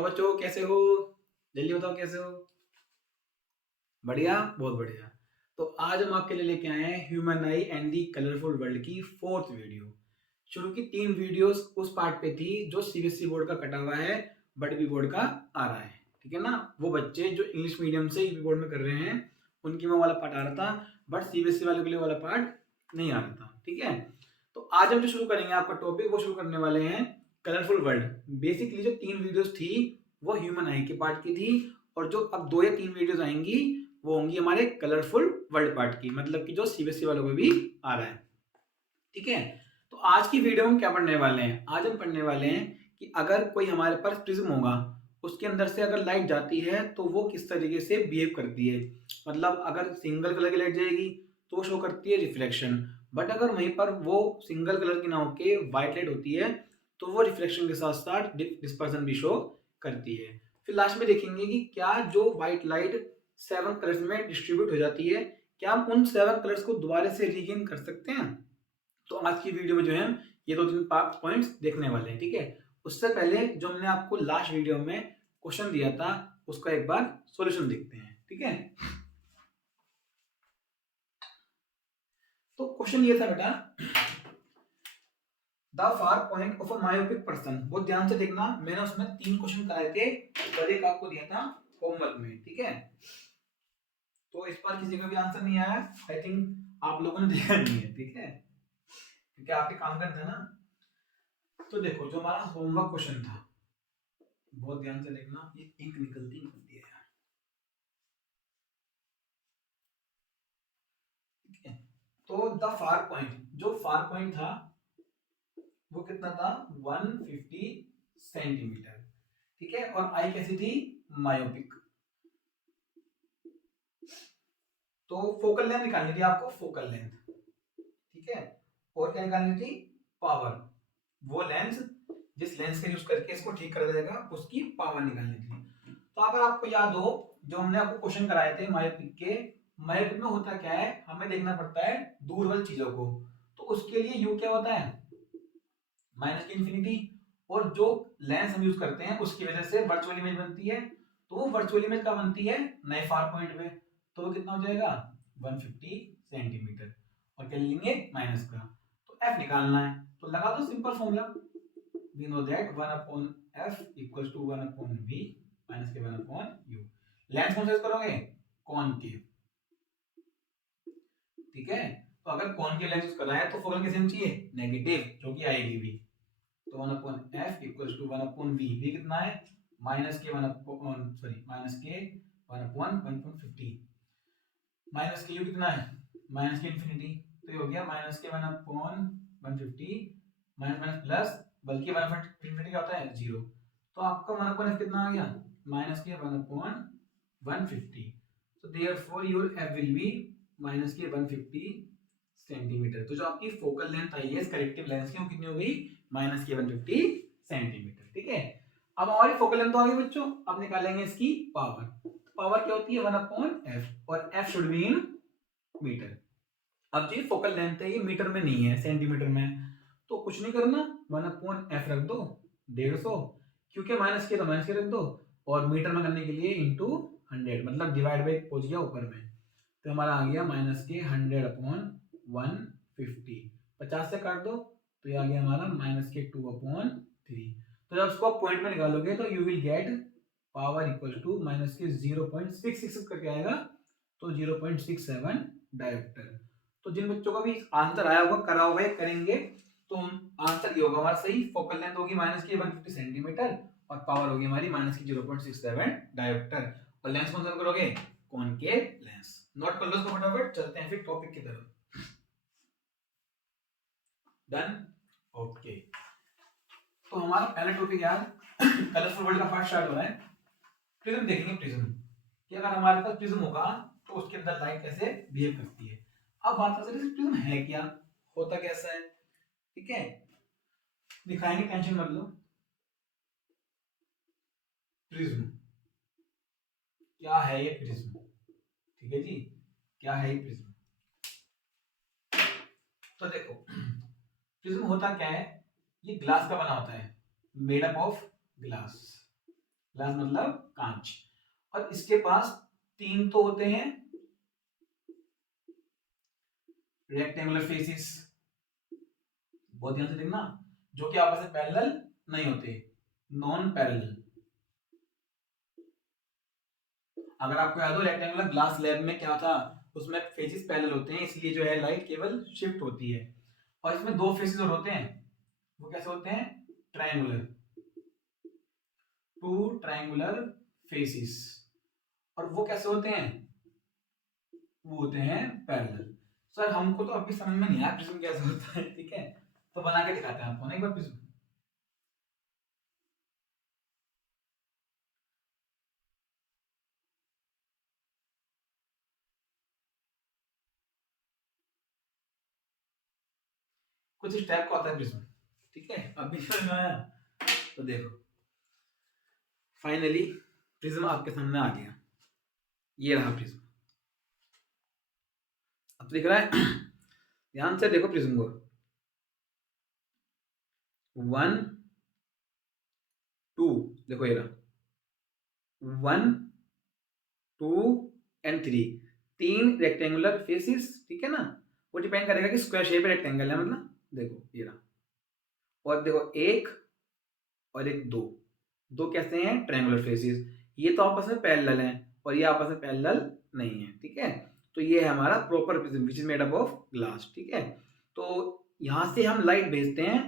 और बच्चों कैसे हो? जल्दी बताओ कैसे हो? बढ़िया, बहुत बढ़िया। तो आज हम आपके लिए लेके आए हैं human I and the colourful world की 4th वीडियो। शुरू की 3 वीडियोस उस पार्ट पे थी जो सीबीएसई बोर्ड का कटा हुआ है, बट बी बोर्ड का आ रहा है। ठीक है ना? वो बच्चे जो इंग्लिश मीडियम से यूपी बोर्ड में कर रहे हैं, उनकी में वाला पार्ट आ रहा था, बट सीबीएसई वालों के लिए वाला पार्ट नहीं आ रहा था। ठीक है? तो आज हम जो शुरू करेंगे आपका टॉपिक, वो शुरू करने वाले हैं कलरफुल वर्ल्ड। बेसिकली जो 3 वीडियोस थी वो ह्यूमन आई के पार्ट की थी, और जो अब 2 या 3 वीडियोस आएंगी वो होंगी हमारे कलरफुल वर्ल्ड पार्ट की, मतलब कि जो सीबीएसई वालों को भी आ रहा है। ठीक है? तो आज की वीडियो में हम क्या पढ़ने वाले हैं? आज हम पढ़ने वाले हैं कि अगर कोई हमारे पास प्रिज्म होगा, उसके अंदर से अगर लाइट जाती है तो वो किस तरीके से बिहेव करती है। मतलब अगर सिंगल कलर की लाइट जाएगी तो शो करती है रिफ्लेक्शन, बट अगर वहीं पर वो सिंगल कलर की ना होके व्हाइट लाइट होती है तो वो रिफ्लेक्शन के साथ साथ डिस्पर्सन भी शो करती है। फिर लास्ट में देखेंगे कि क्या जो व्हाइट लाइट 7 कलर्स में डिस्ट्रीब्यूट हो जाती है, क्या हम उन 7 कलर्स को दोबारा से रीगेन कर सकते हैं। तो आज की वीडियो में जो है ये 2-3 पॉइंट्स देखने वाले हैं। ठीक है? उससे पहले जो हमने आपको लास्ट वीडियो में क्वेश्चन दिया था उसका एक बार सॉल्यूशन देखते हैं। ठीक है? तो क्वेश्चन ये था बेटा, the far point of a myopic person. बहुत ध्यान से देखना, मैंने उसमें 3 क्वेश्चन कराए थे, कल एक आपको दिया था होमवर्क में। ठीक है? तो इस बार किसी का भी आंसर नहीं आया, आई थिंक आप लोगों ने देखा नहीं है। ठीक है? क्योंकि आपके काम करते हैं ना। तो देखो, जो हमारा होमवर्क क्वेश्चन था, बहुत ध्यान से देखना, ये इंक निकलती है यार। ठीक है? तो द फार पॉइंट, जो फार पॉइंट था वो कितना था? 150 सेंटीमीटर। ठीक है? और आई कैसी थी? मायोपिक। तो फोकल लेंथ निकालनी थी आपको, फोकल लेंथ। ठीक है? और क्या निकालनी थी? पावर। वो लेंस जिस लेंस का यूज करके इसको ठीक करा जाएगा, उसकी पावर निकालनी थी। तो अगर आपको याद हो, जो हमने आपको क्वेश्चन कराए थे मायोपिक के, मायोपिक में होता क्या है, हमें देखना पड़ता है दूर वाली चीजों को। तो उसके लिए यू क्या होता है? माइनस की इंफिनिटी। और जो लेंस हम यूज करते हैं उसकी वजह से वर्चुअल इमेज बनती है। तो वो वर्चुअल इमेज का बनती है नए फार पॉइंट पे। तो वो कितना हो जाएगा? 150 सेंटीमीटर। और क्या लेंगे? माइनस का। तो एफ निकालना है, तो लगा दो simple formula. We know that 1 upon F equals to 1 upon V minus के 1 अपॉन यू। लेंस कौन सा यूज करोगे? कॉनकेव। ठीक है? तो अगर कॉनकेव लेंस यूज करना है तो फोकल किस चाहिए? नेगेटिव, जो कि आएगी भी। तो 1 upon F equals to 1 upon V. V कितना है? माइनस के 1 अपॉन माइनस के 1 अपॉन 1.50। माइनस के यू कितना है? माइनस के इंफिनिटी। तो ये हो गया माइनस के 1 अपॉन 150 माइनस माइनस प्लस, बल्कि 1 अपॉन इंफिनिटी क्या होता है? 0। तो आपका 1 अपॉन एफ कितना आ गया? माइनस के 1 upon 150। so therefore your f will be minus के 150 सेंटीमीटर। तो जो आपकी फोकल लेंथ आई है इस करेक्टिव लेंस की, वो कितनी हो गई? माइनस के 150 सेंटीमीटर। ठीक है? अब हमारी फोकल लेंथ तो आ गई बच्चों, अब निकालेंगे इसकी पावर। पावर क्या होती है? 1 अपॉन एफ, और F should be in metre. अब जी फोकल लेंथ है, ये मीटर में नहीं है, सेंटीमीटर में। तो कुछ नहीं करना, 1 अपॉन एफ रख दो 150, क्योंकि माइनस के तो माइनस के रख दो, और मीटर में करने के लिए इंटू 100, मतलब डिवाइड बाई पहुंच गया ऊपर में। तो हमारा आ गया माइनस के 100 अपॉन 150। 50 से काट दो तो ये आ गया हमारा माइनस के 2 अपॉन 3। तो जब उसको आप पॉइंट में निकालोगे तो you will get power equal to minus के 0.666 करके आएगा, तो 0.67 डायोप्टर। तो जिन बच्चों का भी आंसर आया होगा, करा होगा या करेंगे, तो आंसर ये होगा हमारा सही। फोकल लेंथ होगी माइनस की 150 सेंटीमीटर, और पावर होगी हमारी माइनस की 0.67 डायोप्टर। और लेंस कौन सा करोगे? Concave lens. नोट कर लो इसको फटाफट, चलते हैं फिर टॉपिक की तरफ। डन? ओके। तो हमारा पहला टॉपिक यार कलरफुल वर्ल्ड का पार्ट स्टार्ट हो रहा है। प्रिज्म देखेंगे, प्रिज्म कि अगर हमारे पास प्रिज्म होगा तो उसके अंदर लाइट कैसे बिहेव करती है। अब बात करते हैं प्रिज्म है क्या, होता कैसा है। ठीक है? दिखाएंगे, टेंशन मत लो। प्रिज्म क्या है? ये प्रिज्म, ठीक है जी, क्या है ये प्रिज्म? तो देखो, प्रिज्म होता क्या है? ये ग्लास का बना होता है, made up of glass. Glass मतलब कांच। और इसके पास 3 तो होते हैं रेक्टेंगुलर फेसिस, बहुत ध्यान से देखना, जो कि आपस में पैरेलल नहीं होते, नॉन पैरेलल। अगर आपको याद हो रेक्टेंगुलर ग्लास स्लैब में क्या था, उसमें फेसेस पैरेलल होते हैं, इसलिए जो है लाइट केवल शिफ्ट होती है। और इसमें 2 फेसेस और होते हैं, वो कैसे होते हैं, ट्रायंगुलर, 2 ट्रायंगुलर फेसेस। और वो कैसे होते हैं, वो होते हैं पैरेलल। सर हमको तो अभी समझ में नहीं आया प्रिज्म कैसे होता है, ठीक है, तो बना के दिखाते हैं आपको ना एक बार प्रिज्म। कुछ इस टाइप का होता है प्रिज्म, ठीक है, अभी समझ में आया। तो देखो फाइनली प्रिज्म आपके सामने आ गया, ये रहा प्रिज्म। अब तो दिख रहा है ध्यान से देखो प्रिज्म को, 1 2, देखो ये रहा 1 2 एंड 3, 3 रेक्टेंगुलर फेसिस, ठीक है ना। वो डिपेंड करेगा कि स्क्वायर शेप रेक्टेंगल है, मतलब देखो ये रहा। और देखो एक और एक दो, दो कैसे हैं, ट्रायंगुलर फेसिस। ये तो आपस में पैरेलल हैं और ये आपस में पैरेलल नहीं है, ठीक है। तो ये है हमारा proper prism which is made up of glass, ठीक है। तो यहाँ से हम लाइट भेजते हैं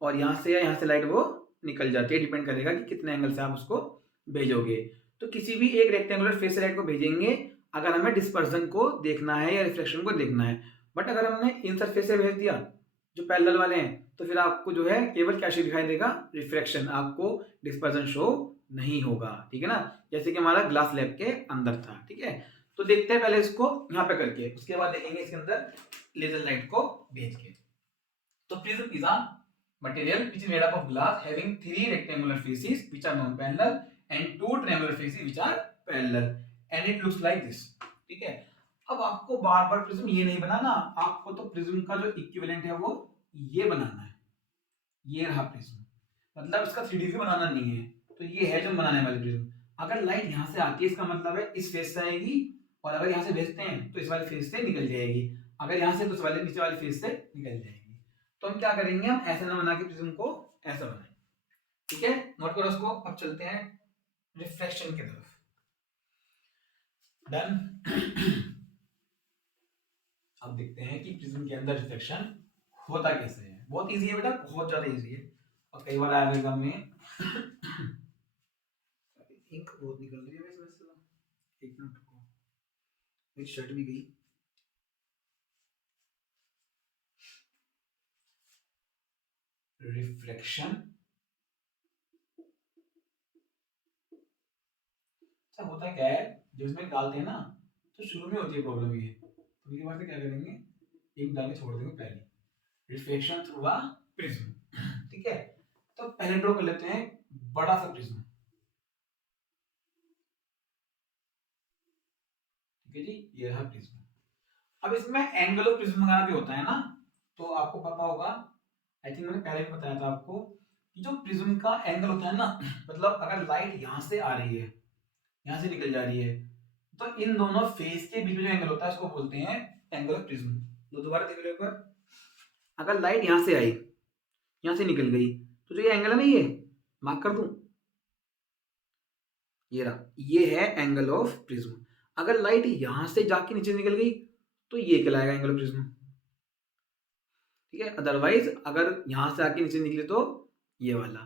और यहाँ से लाइट वो निकल जाती है, डिपेंड करेगा कि कितने एंगल से आप उसको भेजोगे। तो किसी भी एक रेक्टेंगुलर फेस से लाइट को भेजेंगे अगर हमें डिस्पर्सन को देखना है या रिफ्लेक्शन को देखना है। बट अगर हमने इन सरफेस से भेज दिया जो पैरेलल वाले हैं, तो फिर आपको जो है केवल क्या शेप दिखाई देगा, रिफ्रैक्शन, आपको डिस्पर्सन शो नहीं होगा, ठीक है ना, जैसे कि हमारा ग्लास लैब के अंदर था, ठीक है। तो देखते हैं पहले इसको यहाँ पे करके, उसके बाद देखेंगे इसके अंदर लेजर लाइट को भेज के। तो prism is a material which is made up of glass having 3 rectangular faces which are non-parallel and 2 triangular faces which are parallel and it looks like this, ठीक है। अब आपको बार बार प्रिज्म ये नहीं बनाना, आपको तो प्रिज्म का जो इक्विवेलेंट है वो ये बनाना है, ये रहा प्रिज्म, मतलब इसका 3D भी बनाना नहीं है। तो ये है जो बनाने वाली प्रिज्म। अगर लाइट यहाँ से आती है इसका मतलब है इस फेस से आएगी, और अगर यहाँ से भेजते हैं तो इस वाले फेस से निकल जाएगी, अगर यहाँ से तो इस वाले नीचे वाले फेस से निकल जाएगी। तो हम क्या करेंगे, हम ऐसे ना बना के प्रिज्म को ऐसा बनाएंगे, ठीक है। नोट करो उसको। अब चलते हैं रिफ्लेक्शन की तरफ। डन। अब देखते हैं कि प्रिज्म के अंदर रिफ्लेक्शन होता कैसे है। बहुत इजी है बेटा, बहुत ज्यादा इजी है, और कई बार आया एग्जाम में इंक बहुत निकल रही है वैसे वैसे। एक मिनट रुको, मेरी शर्ट भी गई। रिफ्लेक्शन अच्छा होता क्या है, जब इसमें डालते हैं ना तो शुरू में होती है प्रॉब्लम ये, तो इसके बाद से क्या करेंगे, एक डाल के छोड़ देंगे पहले, रिफ्लेक्शन थ्रू अ प्रिज्म, ठीक है। तो पहले ड्रॉ कर लेते हैं बड़ा सा प्रिज्म, ठीक है जी, ये रहा प्रिज्म। अब इसमें एंगल ऑफ प्रिज्म वगैरह भी होता है ना, तो आपको पता होगा, आई थिंक मैंने पहले भी बताया था आपको कि जो प्रिज्म का एंगल होता है ना, मतलब अगर लाइट यहाँ से आ रही है, यहाँ से निकल जा रही है, तो इन दोनों फेस के बीच में जो एंगल होता है उसको बोलते हैं एंगल ऑफ प्रिज्म। तो दोबारा देख लो एक बार, अगर लाइट यहाँ से आई, यहाँ से निकल गई, तो जो ये एंगल है ना, ये मार्क कर दूं, ये रहा, ये है एंगल ऑफ प्रिज्म। अगर लाइट यहां से जाके नीचे निकल गई तो ये कहलाएगा एंगल ऑफ प्रिज्म, ठीक है। अदरवाइज अगर यहां से आके नीचे निकले तो ये वाला,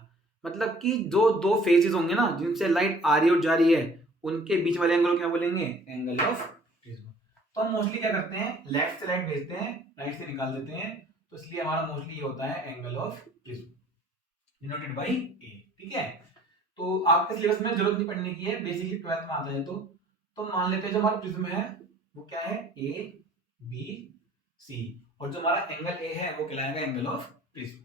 मतलब कि जो दो फेजेस होंगे ना जिनसे लाइट आ रही और जा रही है, उनके बीच वाले एंगल को क्या बोलेंगे, एंगल ऑफ प्रिज्म। तो हम मोस्टली क्या करते हैं, लेफ्ट से लाइट भेजते हैं, राइट से निकाल देते हैं, तो इसलिए हमारा मोस्टली ये होता है angle of prism, denoted by A, ठीक है। तो आपके सिलेबस में जरूरत नहीं पढ़ने की है, बेसिकली 12th में आता है। तो मान लेते हैं जो हमारा प्रिज्म है वो क्या है, ए बी सी, और जो हमारा एंगल ए है वो कहलाएगा एंगल ऑफ प्रिज्म।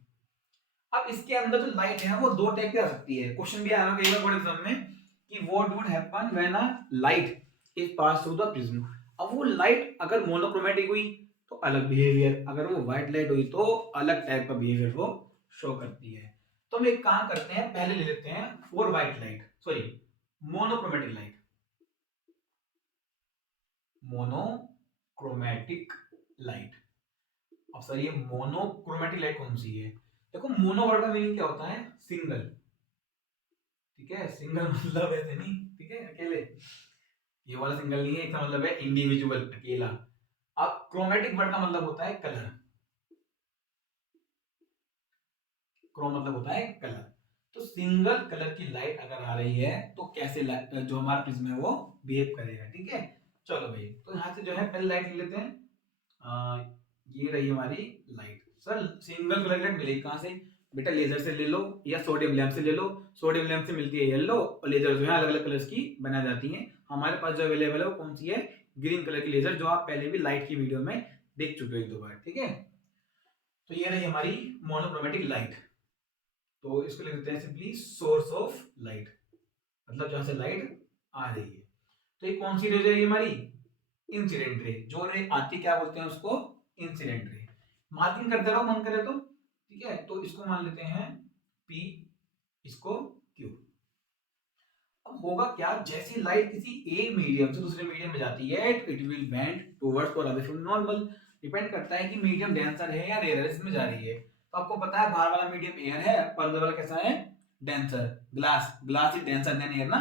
अब इसके अंदर जो लाइट है वो दो टाइप की आ सकती है, क्वेश्चन भी आया होगा एक बार बोर्ड एग्जाम में कि what would happen when a light is pass through the prism. अब वो लाइट अगर मोनोक्रोमेटिक हुई तो अलग बिहेवियर, अगर वो व्हाइट लाइट हुई तो अलग टाइप का बिहेवियर वो शो करती है। तो हम एक काम करते हैं, पहले ले लेते हैं 4 white light, sorry monochromatic light, monochromatic light. अब सर ये मोनोक्रोमेटिक लाइट कौन सी है? देखो मोनो वर्ड का मीनिंग क्या होता है? सिंगल, ठीक है, सिंगल मतलब ऐसे नहीं, ठीक है, अकेले, ये वाला सिंगल नहीं है, इसका मतलब है इंडिविजुअल, अकेला। अब क्रोमेटिक वर्ड का मतलब होता है कलर, क्रो मतलब होता है कलर। तो सिंगल कलर की लाइट अगर आ रही है तो कैसे जो हमारा प्रिज्म है वो बिहेव करेगा, ठीक है। चलो भाई, तो यहाँ से जो है पहले लाइट ले लेते हैं। ये रही हमारी light. Sir single colour light मिलेगी कहाँ से? बेटा लेजर से ले लो या सोडियम लैंप से ले लो। सोडियम लैंप से मिलती है येलो, और लेजर जो है अलग अलग कलर्स की बनाई जाती हैं। हमारे पास जो अवेलेबल है वो कौन सी है? ग्रीन कलर की लेजर, जो आप पहले भी लाइट की वीडियो में देख चुके हो एक दो बार, ठीक है। तो ये रही हमारी मोनोक्रोमेटिक लाइट। तो इसको लिख देते हैं सिंपली सोर्स ऑफ लाइट, मतलब जहां से लाइट आ रही है। तो ये कौन सी रे है हमारी? Incident ray. जो रे आती क्या बोलते हैं उसको? Incident ray. मार्किंग करते रहो मन करे तो, ठीक है। तो इसको मान लेते हैं P, इसको Q। अब होगा क्या, जैसी लाइट किसी एक मीडियम से दूसरे मीडियम में जाती है तो इट विल बेंड टुवर्ड्स और अवे फ्रॉम नॉर्मल। डिपेंड करता है कि मीडियम डेंसर है या रेयर इसमें जा रही है। तो आपको पता है बाहर वाला मीडियम एयर है, पर अंदर वाला कैसा है? Denser. Glass, glass is denser then air ना।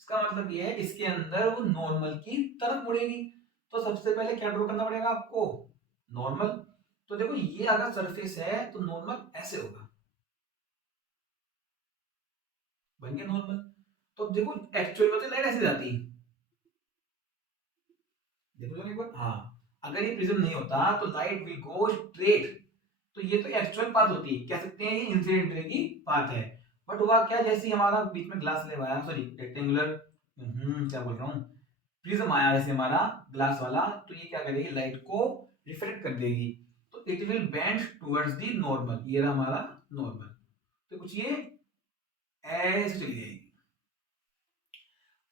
इसका मतलब ये है इसके अंदर वो नॉर्मल की तरफ मुड़ेगी। तो सबसे पहले क्या ड्रॉ करना पड़ेगा आपको? नॉर्मल। तो देखो ये अगर सरफेस है तो नॉर्मल ऐसे होगा, बन गया नॉर्मल। तो देखो एक्चुअल में तो लाइट ऐसे जाती, देखो जरा एक बार, हाँ। अगर ये प्रिज्म नहीं होता तो लाइट विल गो स्ट्रेट। तो ये तो एक्चुअल पाथ होती है, कह सकते हैं ये इंसिडेंट रे की पाथ है। बट हुआ क्या, जैसे ही हमारा बीच में ग्लास स्लैब आया, सॉरी रेक्टेंगुलर, क्या बोल रहा हूँ, प्रिज्म आया वैसे हमारा ग्लास वाला, तो ये क्या करेगी? लाइट को रिफ्लेक्ट कर देगी। तो it will bend towards the normal. ये रहा हमारा नॉर्मल। तो कुछ ये ऐसे चली जाएगी।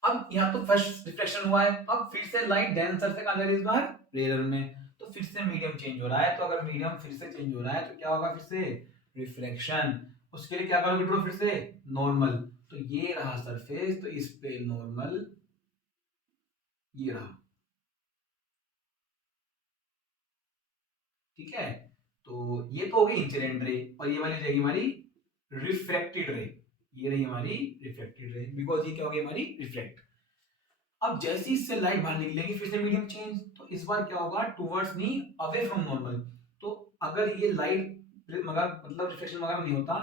अब यहाँ तो फर्स्ट रिफ्लेक्शन हुआ है, अब फिर से लाइट डेंसर से कहां जा रही है इस बार? रेयर में। तो फिर से मीडियम चेंज हो रहा है। तो अगर मीडियम फिर से चेंज हो रहा है तो क्या होगा? फिर से रिफ्लेक्शन। उसके लिए क्या करोगे ड्रो? फिर से नॉर्मल। तो ये रहा सरफेस, तो इस पे नॉर्मल, ये रहा, ठीक है। तो ये तो हो गई इंसिडेंट रे, और ये वाली रहेगी हमारी रिफ्रैक्टेड रे। ये रही हमारी रिफ्लेक्टेड रे, बिकॉज ये क्या हो गई हमारी? रिफ्लेक्ट। अब जैसे इससे लाइट बाहर निकलेगी फिर से मीडियम चेंज, तो इस बार क्या होगा? टुवर्ड्स नहीं, अवे फ्रॉम नॉर्मल। तो अगर ये लाइट मगर मतलब रिफ्लेक्शन वगैरह नहीं होता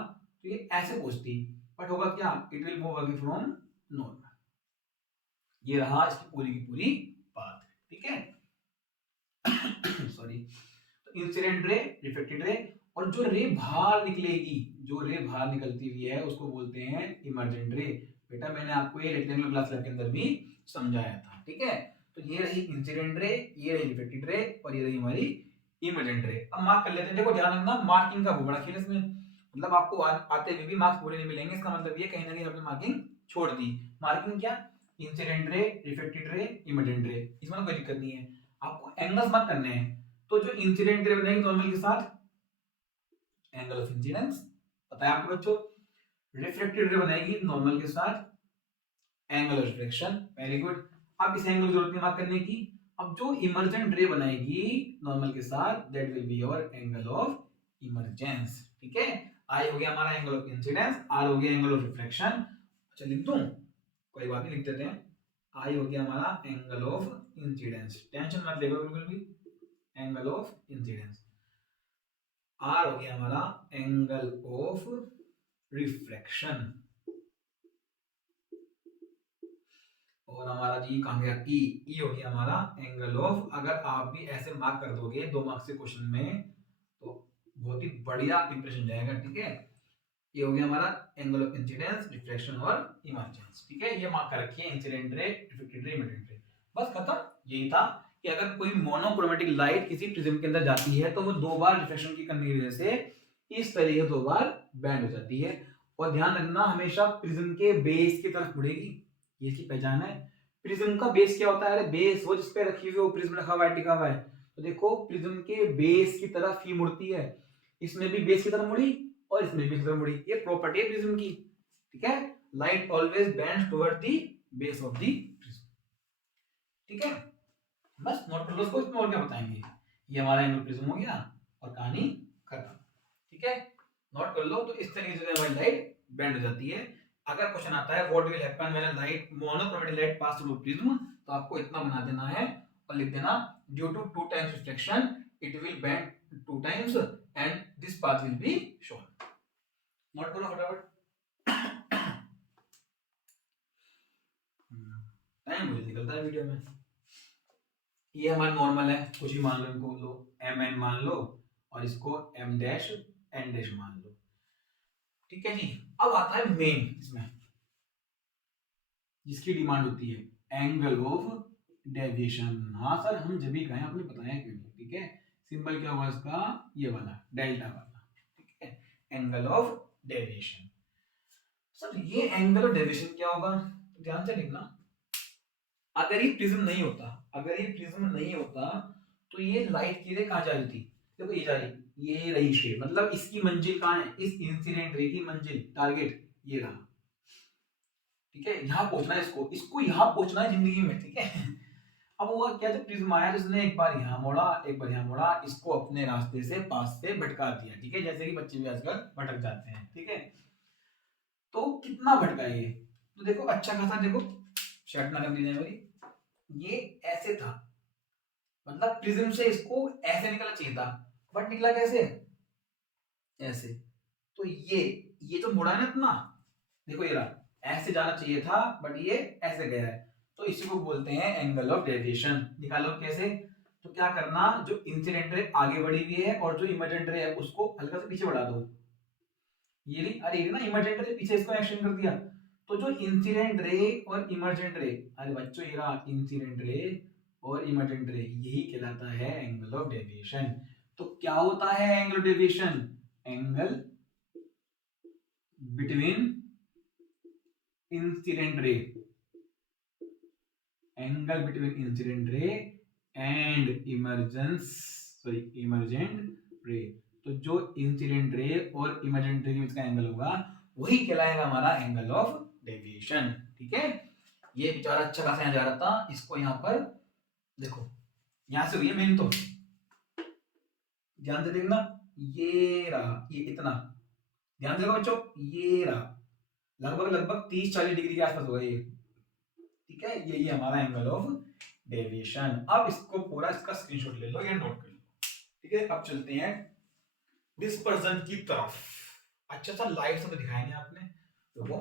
तो ये ऐसे पहुंचती, बट होगा क्या? It will move away from normal. ये रहा इसकी पूरी की पूरी बात, ठीक है। सॉरी। तो इंसिडेंट रे, रिफ्लेक्टेड रे, और जो रे बाहर निकलेगी, जो रे बाहर निकलती हुई है उसको बोलते हैं इमर्जेंट रे। बेटा मैंने आपको ये रेक्टेंगुलर ग्लास स्लैब के अंदर भी समझाया था, ठीक है। तो ये रही इंसिडेंट रे, ये रही रिफ्लेक्टेड रे, और ये रही हमारी इमर्जेंट रे। अब मार्क कर लेते हैं। देखो ध्यान रखना, मार्किंग का वो बड़ा खेल इसमें, मतलब आपको आते हुए भी मार्क्स पूरे नहीं मिलेंगे। इसका मतलब ये कहीं ना कहीं आपने मार्किंग छोड़ दी। मार्किंग क्या? Incident ray, reflected ray, emergent रे, इसमें कोई दिक्कत नहीं है। आपको एंगल्स मार्क करने हैं। तो जो इंसिडेंट रे बनेगी नॉर्मल के साथ, एंगल ऑफ इंसिडेंस, पता है आपको बच्चों। रिफ्लेक्टेड रे बनेगी नॉर्मल के साथ, angle of reflection. Very good. अब इस एंगल की जरूरत नहीं मार्क करने की। अब जो इमर्जेंट रे बनाएगी नॉर्मल के साथ, that will be your angle of emergence, ठीक है। आई हो गया हमारा एंगल ऑफ इंसिडेंस, आर हो गया एंगल ऑफ रिफ्लेक्शन। अच्छा लिख दूं? कोई बात नहीं, लिख देते हैं। आई हो गया हमारा एंगल ऑफ इंसिडेंस, टेंशन मत लेगा बिल्कुल भी, एंगल ऑफ इंसिडेंस। आर हो गया हमारा एंगल ऑफ रिफ्लेक्शन, और हमारा जी कहां गया? ई। ई हो गया हमारा एंगल ऑफ, अगर आप भी ऐसे मार्क कर दोगे 2 मार्क्स के क्वेश्चन में तो बहुत ही बढ़िया इंप्रेशन जाएगा, ठीक है। ये हो गया हमारा एंगल ऑफ इंसिडेंस, रिफ्लेक्शन और इमर्जेंस, ठीक है। ये मार्क कर रखिए, incident ray, reflected ray, emergent रे। बस खत्म। यही था कि अगर कोई मोनोक्रोमेटिक लाइट किसी प्रिज्म के अंदर जाती है तो वो 2 बार रिफ्लेक्शन की करने की वजह से इस तरीके से 2 बार बैंड हो जाती है। और ध्यान रखना, हमेशा प्रिज्म के बेस की तरफ मुड़ेगी, ये इसकी पहचान है। प्रिज्म का बेस क्या होता है? अरे बेस वो जिस पे रखी हुई वो प्रिज्म रखा हुआ है, टिका हुआ है। तो देखो प्रिज्म के बेस की तरफ ही मुड़ती है। इसमें भी बेस की तरफ मुड़ी और इसमें भी इस तरफ मुड़ी, ये प्रॉपर्टी है प्रिज्म की, ठीक है। Light always bends toward the base of the prism. ठीक है, बस नोट कर लो इसको, इसमें और क्या बताएंगे। ये हमारा एंगल प्रिज्म हो गया और कहानी खत्म। ठीक है, नोट कर लो। तो इस तरीके से हमारी लाइट बेंड हो जाती है। अगर क्वेश्चन आता है what will happen when a light monochromatic light pass through prism, तो आपको इतना बना देना है और लिख देना due to 2 times reflection it will bend 2 times and this path will be shown. Note करो फटाफट। टाइम मुझे निकलता है वीडियो में। ये हमारा नॉर्मल है, कुछ ही मान लो, इनको लो एम एन मान लो और इसको एम डैश एन डैश मान लो। ठीक है जी, अब आता है मेन, इसमें जिसकी डिमांड होती है एंगल ऑफ डेविएशन। हाँ सर, हम जब भी कहें आपने बताया क्यों नहीं। ठीक है, सिंबल क्या होगा इसका, ये वाला डेल्टा वाला। ठीक है, एंगल ऑफ डेविएशन। सर ये एंगल ऑफ डेविएशन क्या होगा, ध्यान से लिखना। अगर ये प्रिज्म नहीं होता, अगर ये प्रिज्म नहीं होता तो ये लाइट की रे कहां जा रही थी, देखो ये जा रही, ये रही शेप, मतलब इसकी मंजिल कहां है, इस इंसिडेंट रे की मंजिल, टारगेट ये रहा। ठीक है, यहां पहुंचना है इसको, इसको यहां पहुंचना है जिंदगी में। ठीक है, अब हुआ क्या, जब प्रिज्म आया तो इसने एक बार यहां मोड़ा, एक बार यहां मोड़ा, इसको अपने रास्ते से पास से भटका दिया। ठीक है, जैसे कि बच्चे भी आजकल भटक जाते हैं। ठीक है, तो कितना भटका ये, तो देखो अच्छा खासा, देखो शर्ट ना कर दीजिए मेरी, ये ऐसे था, मतलब प्रिज्म से इसको ऐसे निकलना चाहिए था, बट निकला कैसे, ऐसे। तो ये जो मुड़ा है ना इतना, देखो ये रहा, ऐसे जाना चाहिए था बट ये ऐसे गया है, तो इसी को बोलते हैं एंगल ऑफ डेविएशन। निकालो कैसे, तो क्या करना, जो इंसिडेंट रे आगे बढ़ी हुई है और जो इमर्जेंट रे है उसको हल्का से पीछे बढ़ा दो। ये अरे ये ना इमर्जेंट रे पीछे, इसको एक्सटेंड कर दिया, तो जो इंसिडेंट रे और इमर्जेंट रे, अरे बच्चों ये रहा इंसिडेंट रे और इमर्जेंट रे, यही कहलाता है एंगल ऑफ डेविएशन। तो क्या होता है angle of deviation, angle between incident ray, angle between incident ray and emergent रे। तो जो इंसिडेंट रे और इमर्जेंट रे के बीच का एंगल होगा वही कहलाएगा हमारा एंगल ऑफ डेविएशन। ठीक है, ये बेचारा अच्छा खासा यहाँ जा रहा था, इसको यहाँ पर देखो, यहां से हुई है मेन, तो ध्यान से देखना, ये रहा, ये इतना ध्यान से देखो बच्चों, ये रहा लगभग लगभग 30-40 डिग्री के आसपास होगा ये। ठीक है, यही हमारा एंगल ऑफ डेविएशन। अब इसको पूरा इसका स्क्रीनशॉट ले लो या नोट कर लो। ठीक है, अब चलते हैं डिस्पर्जन की तरफ। अच्छा सा लाइट से तो दिखाया नहीं आपने, तो वो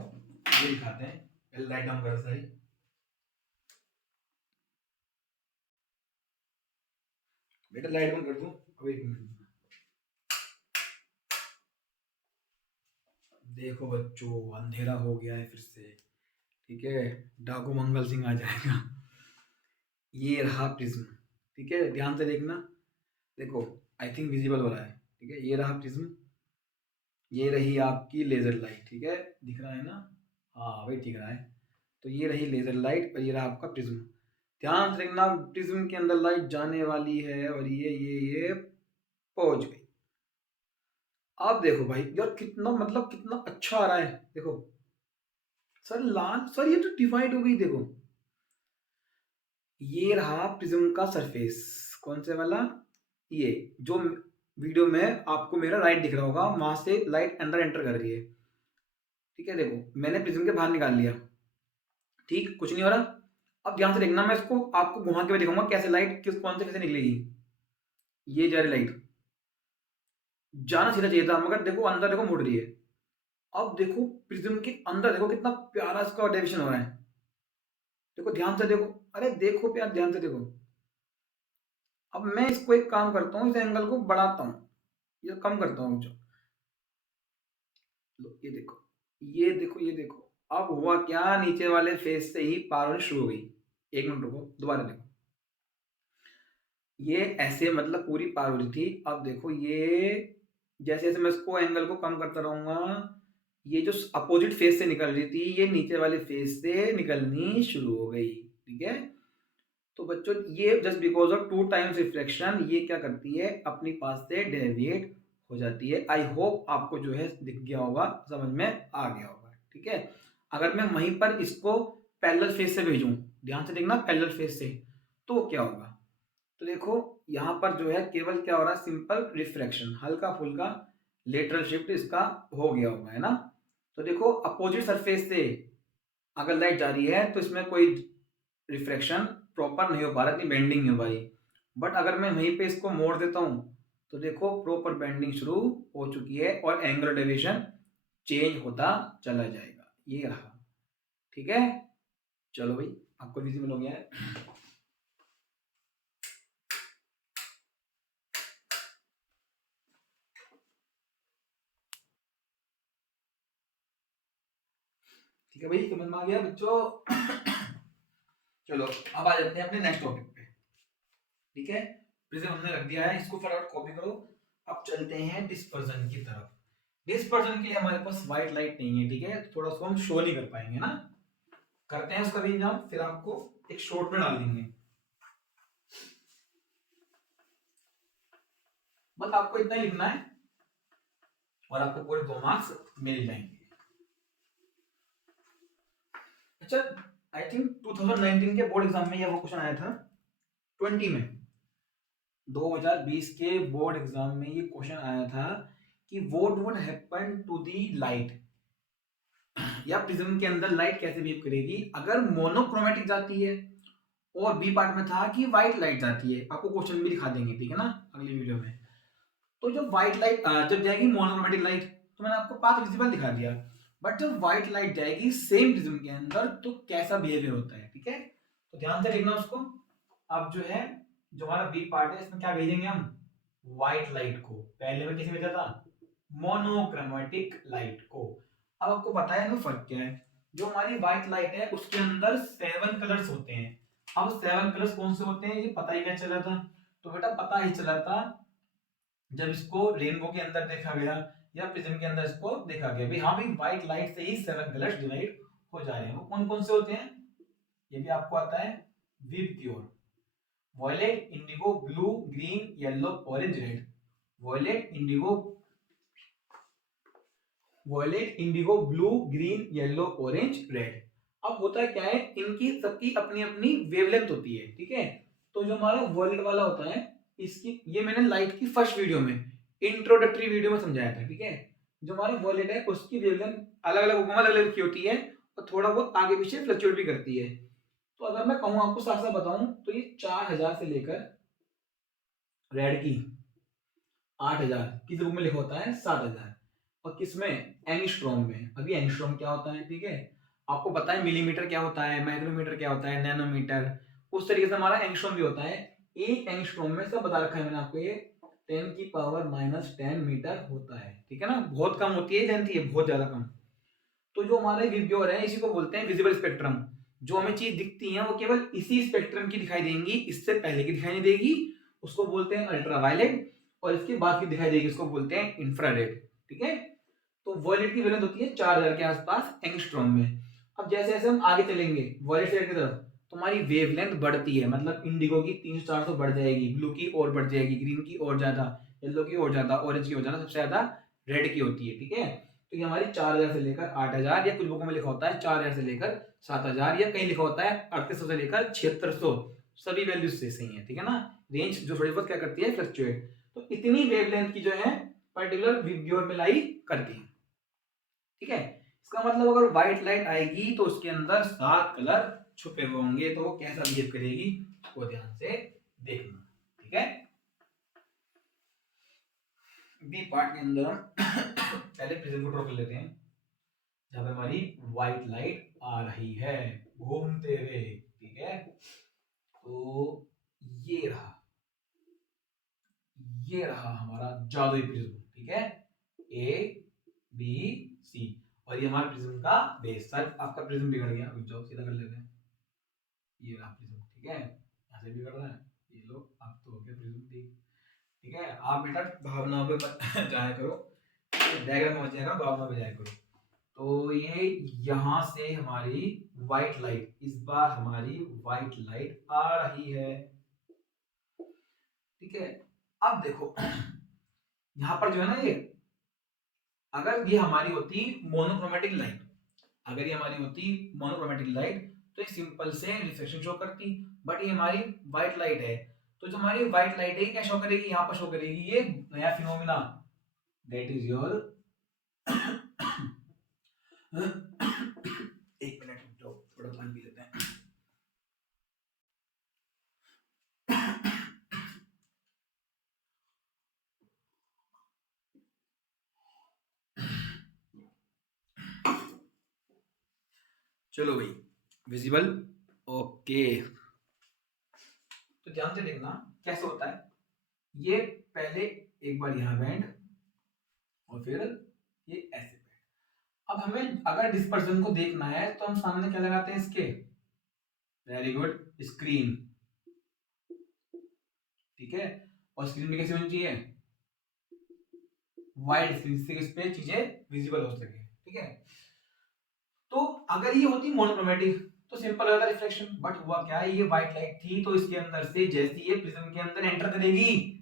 ये दिखाते हैं, पहले लाइट डाउन करो सारी। बेटा लाइट बंद कर दूं, अब एक मिनट। देखो बच्चों, अंधेरा हो गया है फिर से। ठीक है, डाकू मंगल सिंह आ जाएगा। ये रहा प्रिज्म। ठीक है, ध्यान से देखना, देखो आई थिंक विजिबल हो रहा है। ठीक है, ये रहा प्रिज्म, ये रही आपकी लेजर लाइट। ठीक है, दिख रहा है ना, हाँ वही दिख रहा है। तो ये रही लेजर लाइट और ये रहा आपका प्रिज्म। ध्यान से देखना, प्रिज्म के अंदर लाइट जाने वाली है और ये पहुंच गई। आप देखो भाई यार, कितना मतलब कितना अच्छा आ रहा है, देखो सर लाल, सर ये तो डिवाइड हो गई, देखो ये रहा प्रिज्म का सरफेस, कौन से वाला, ये जो वीडियो में आपको मेरा राइट दिख रहा होगा, वहां से लाइट अंदर एंटर कर रही है। ठीक है, देखो मैंने प्रिज्म के बाहर निकाल लिया, ठीक कुछ नहीं हो रहा। अब ध्यान से देखना, मैं इसको आपको घुमा के दिखाऊंगा कैसे लाइट किस कौन से कैसे निकलेगी। ये जा रही लाइट, जाना सीधा चाहिए था मगर देखो अंदर देखो मुड़ रही है। अब देखो प्रिज्म के अंदर देखो कितना प्यारा इसका डेविएशन हो रहा है, देखो ध्यान से देखो, अरे देखो प्यार ध्यान से देखो। अब मैं इसको एक काम करता हूँ, इस एंगल को बढ़ाता हूँ, ये कम करता हूँ, ये देखो, ये देखो, ये देखो। अब हुआ क्या, नीचे वाले फेस से ही पार होनी शुरू हो गई। एक मिनट रुको, दोबारा देखो, ये ऐसे मतलब पूरी पार हो रही थी। अब देखो ये जैसे जैसे मैं इसको एंगल को कम करता रहूंगा, ये जो अपोजिट फेस से निकल रही थी ये नीचे वाले फेस से निकलनी शुरू हो गई। ठीक है, तो बच्चों ये just because of 2 times reflection ये क्या करती है, अपनी पास से डेविएट हो जाती है। आई होप आपको जो है दिख गया होगा, समझ में आ गया होगा। ठीक है, अगर मैं वहीं पर इसको पैरेलल फेज से भेजूं, ध्यान से देखना, पैरेलल फेज से, तो क्या होगा? तो देखो यहाँ पर जो है केवल क्या हो रहा है, सिंपल रिफ्रैक्शन, हल्का फुल्का लेटरल शिफ्ट इसका हो गया होगा, है ना। तो देखो अपोजिट सरफेस से अगर लाइट जा रही है तो इसमें कोई रिफ्रैक्शन प्रॉपर नहीं हो पा रहा, इतनी बेंडिंग नहीं हो पाई। बट अगर मैं वहीं पे इसको मोड़ देता हूँ तो देखो प्रॉपर बेंडिंग शुरू हो चुकी है और एंगुलर डेविएशन चेंज होता चला जाएगा, ये रहा। ठीक है, चलो भाई आपको विजिबल हो गया है। ठीक है भाई, समझ में आ गया बच्चों? चलो अब आ जाते हैं अपने नेक्स्ट टॉपिक पे। ठीक है, प्रिज्म हमने रख दिया है, इसको फटाफट कॉपी करो। अब चलते हैं डिस्पर्जन की तरफ। डिस्पर्जन के लिए हमारे पास व्हाइट लाइट नहीं है, ठीक है, थोड़ा सा हम शो नहीं कर पाएंगे ना, करते हैं उसका भी इंतजाम, फिर आपको एक शॉर्ट में डाल देंगे। बस आपको इतना ही लिखना है और आपको पूरे 2 मार्क्स मिल जाएंगे। अच्छा, आई थिंक 2019 के बोर्ड एग्जाम में ये वो क्वेश्चन आया था, 20 में 2020 के बोर्ड एग्जाम में ये क्वेश्चन आया था कि what would happen to the light, या प्रिज्म के अंदर लाइट कैसे बिहेव करेगी अगर मोनोक्रोमेटिक जाती है। और बी पार्ट में था कि व्हाइट लाइट जाती है, आपको क्वेश्चन भी दिखा देंगे, ठीक है ना, अगली वीडियो में। तो जब व्हाइट लाइट जब जाएगी मोनोक्रोमेटिक लाइट, तो मैंने आपको पाथ विजिबल दिखा दिया, बट जब व्हाइट लाइट जाएगी सेम प्रिज्म के अंदर तो कैसा बिहेवियर होता है, ठीक है, तो ध्यान से देखना उसको। अब जो है, जो हमारा बी पार्ट है, इसमें क्या भेजेंगे हम, व्हाइट लाइट को, पहले में किसे भेजा था, मोनोक्रोमेटिक लाइट को। अब आपको पता है ना फर्क क्या है, जो हमारी व्हाइट लाइट है उसके अंदर 7 कलर्स होते हैं। अब 7 कलर्स कौन से होते हैं ये पता ही क्या चला था, तो बेटा पता ही चला था जब इसको रेनबो के अंदर देखा गया या प्रिज्म के अंदर इसको देखा गया, भाई हाँ भाई व्हाइट लाइट से ही 7 कलर्स डिवाइड हो जा रहे हैं। वो कौन कौन से होते हैं ये भी आपको आता है, VIBGYOR, violet, indigo, blue, green, yellow, orange, red. Violet, indigo, violet, indigo, blue, green, yellow, orange, red. अब होता है क्या है, इनकी सबकी अपनी अपनी वेवलेंथ होती है, ठीक है। तो जो हमारा वॉयलेट वाला होता है, इसकी, ये मैंने लाइट की फर्स्ट वीडियो में, इंट्रोडक्टरी वीडियो में समझाया था, ठीक है। जो हमारा वॉयलेट है उसकी वेवलेंथ अलग अलग अलग अलग की होती है और थोड़ा बहुत आगे पीछे फ्लक्चुएट भी करती है। तो अगर मैं कहूँ आपको साफ साफ बताऊं तो ये 4000 से लेकर रेड की 8000, किस बुक में लिखा होता है 7000, और किसमें, एंगस्ट्रॉम में। अभी एंगस्ट्रॉम क्या होता है, ठीक है, आपको पता है मिलीमीटर क्या होता है, माइक्रोमीटर क्या होता है, नैनोमीटर, उस तरीके से हमारा एंगस्ट्रॉम भी होता है। एक एंगस्ट्रॉम में सब बता रखा है मैंने आपको, ये 10⁻⁻10 मीटर होता है, ठीक है ना, बहुत कम होती है, जानती है, बहुत ज्यादा कम। तो जो हमारे विबग्योर है इसी को बोलते हैं विजिबल स्पेक्ट्रम। जो हमें चीज दिखती है वो केवल इसी स्पेक्ट्रम की दिखाई देंगी, इससे पहले की दिखाई नहीं देगी, उसको बोलते हैं अल्ट्रावायलेट, और इसके बाद की दिखाई देगी उसको बोलते हैं इंफ्रारेड, ठीक है। तो वॉयलेट की वेवलेंथ होती है 4000 के आसपास एंगस्ट्रॉम में। अब जैसे जैसे हम आगे चलेंगे वॉयलेट से की तरफ, तो हमारी वेवलेंथ बढ़ती है, मतलब इंडिगो की 300-400 बढ़ जाएगी, ब्लू की और बढ़ जाएगी, ग्रीन की और ज्यादा, येलो की और ज्यादा, ऑरेंज की और ज्यादा, सबसे ज्यादा रेड की होती है, ठीक है। तो ये हमारी 4000 से लेकर 8000, या कुछ बुकों में लिखा होता है 4000 से लेकर 7000, या कहीं लिखा होता है 3800 से लेकर 7600, सभी वैल्यूज से सही है, ठीक है ना। रेंज जो थोड़ी बहुत क्या करती है, फ्लक्चुएट। तो इतनी वेवलेंथ की जो है पर्टिकुलर विबग्योर में लाई करती है, ठीक है। इसका मतलब अगर व्हाइट लाइट आएगी तो उसके अंदर 7 कलर छुपे हुए होंगे, तो वो कैसा बिहेव करेगी उसको ध्यान से देखना, ठीक है। बी पार्ट के अंदर हम पहले प्रिज्म को ड्रॉ कर लेते हैं, जहां पे हमारी व्हाइट लाइट आ रही है घूमते हुए, ठीक है। तो ये रहा, ये रहा हमारा जादुई प्रिज्म, ठीक है, ए बी सी, और ये हमारे प्रिज्म का बेस। सर आपका प्रिज्म बिगड़ गया, रुक जाओ सीधा कर लेते हैं, ये रहा प्रिज्म, ठीक है, ऐसे बिगड़ रहा है, ये लो अब तो हो गया प्रिज्म, ठीक है। आप बेटा भावनाओं पे जाया करो, डायग्राम में जाएगा, भावना पे जाया करो। तो ये यहां से हमारी व्हाइट लाइट, इस बार हमारी व्हाइट लाइट आ रही है, ठीक है। अब देखो यहां पर जो है ना, ये अगर ये हमारी होती मोनोक्रोमेटिक लाइट, अगर ये हमारी होती मोनोक्रोमेटिक लाइट, तो ये सिंपल से रिफ्लेक्शन शो करती, बट ये हमारी व्हाइट लाइट है, तो जो हमारी व्हाइट लाइट है क्या शो करेगी, यहाँ पर शो करेगी ये नया फिनोमिना, दैट इज योर एक मिनट रुक जाओ, थोड़ा पानी पी लेते हैं। चलो भाई, विजिबल, ओके। तो ध्यान से देखना कैसे होता है, ये पहले एक बार यहाँ बैंड और फिर ये ऐसे बैंड। अब हमें अगर डिस्पर्जन को देखना है तो हम सामने क्या लगाते हैं इसके, वेरी गुड, स्क्रीन, ठीक है। और स्क्रीन में कैसे होनी चाहिए, वाइड स्क्रीन, जिससे इस पे चीजें विजिबल हो सके, ठीक है। तो अगर ये होती मोनोक्रोमेटिक तो सिंपल होता रिफ्लेक्शन, बट हुआ क्या है, ये व्हाइट लाइट थी, तो इसके अंदर से जैसे ये प्रिज्म के अंदर एंटर करेगी,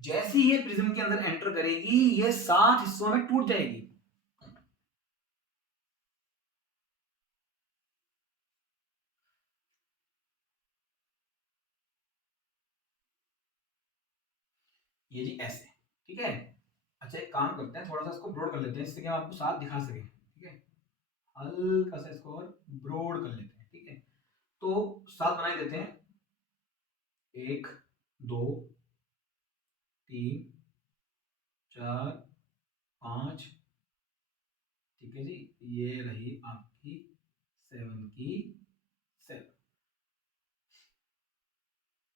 जैसे ये प्रिज्म के अंदर एंटर करेगी ये 7 हिस्सों में टूट जाएगी। ये जी ऐसे, ठीक है। अच्छा एक काम करते हैं, थोड़ा सा इसको ब्रॉड कर लेते हैं, इससे कि हम आपको साथ दिखा सके, ठीक है। हल्का सा इसको और ब्रॉड कर लेते हैं, ठीक है। तो साथ बनाई देते हैं, 1 2 3 4 5, ठीक है जी। ये रही आपकी 7 की 7।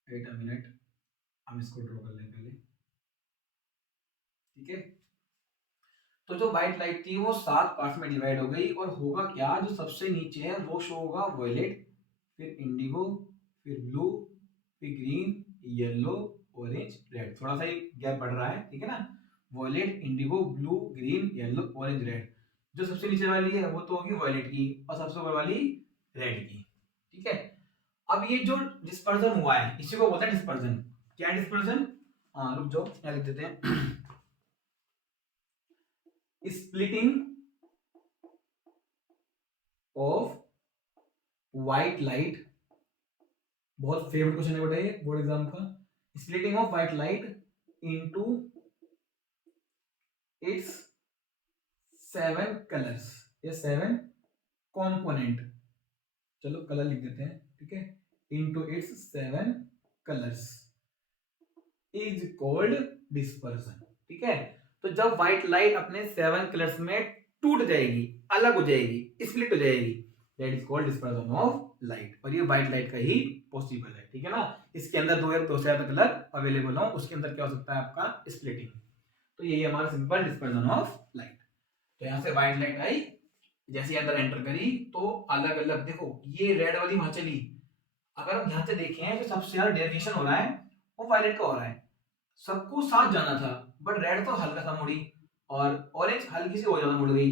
वेट अ मिनट, हम इसको ड्रॉ कर लें पहले, ठीक है। तो जो व्हाइट लाइट थी वो 7 पार्ट्स में डिवाइड हो गई, और होगा क्या, जो सबसे नीचे है वो शो होगा वॉयलेट, फिर इंडिगो, फिर ब्लू, फिर ग्रीन, येलो, ऑरेंज, रेड। थोड़ा सा ही गैप बढ़ रहा है, ठीक है ना। Violet, indigo, blue, green, yellow, orange, red. जो सबसे नीचे वाली है वो तो होगी वॉयलेट की, और सबसे ऊपर वाली रेड की, ठीक है। अब ये जो डिस्पर्जन हुआ है इसी को बोलते हैं डिस्पर्जन। क्या डिस्पर्जन, हाँ रुक जाओ यहाँ लिख देते हैं, स्प्लिटिंग ऑफ व्हाइट लाइट, बहुत फेवरेट क्वेश्चन है बेटा ये बोर्ड एग्जाम का। Splitting of white light into its 7 colours या 7 कंपोनेंट, चलो कलर लिख देते हैं, ठीक है, into its 7 colours is called dispersion, ठीक है। तो जब व्हाइट लाइट अपने 7 कलर्स में टूट जाएगी, अलग हो जाएगी, स्प्लिट हो जाएगी, that is called dispersion of light, और ये व्हाइट लाइट का ही पॉसिबल है, ठीक है ना। इसके अंदर दो से ज्यादा कलर अवेलेबल हो, उसके अंदर क्या हो सकता है आपका स्प्लिटिंग। तो यही हमारा सिंपल डिस्पर्सन ऑफ लाइट। तो यहाँ से व्हाइट लाइट आई, जैसे अंदर एंटर करी तो अलग अलग, देखो ये रेड वाली वहां चली, अगर हम ध्यान से देखें जो सबसे ज्यादा डेविएशन हो रहा है वो वायलेट का हो रहा है, सबको साथ जाना था, बट रेड तो हल्का सा मुड़ी, और ऑरेंज हल्की सी हो ज्यादा मुड़ गई,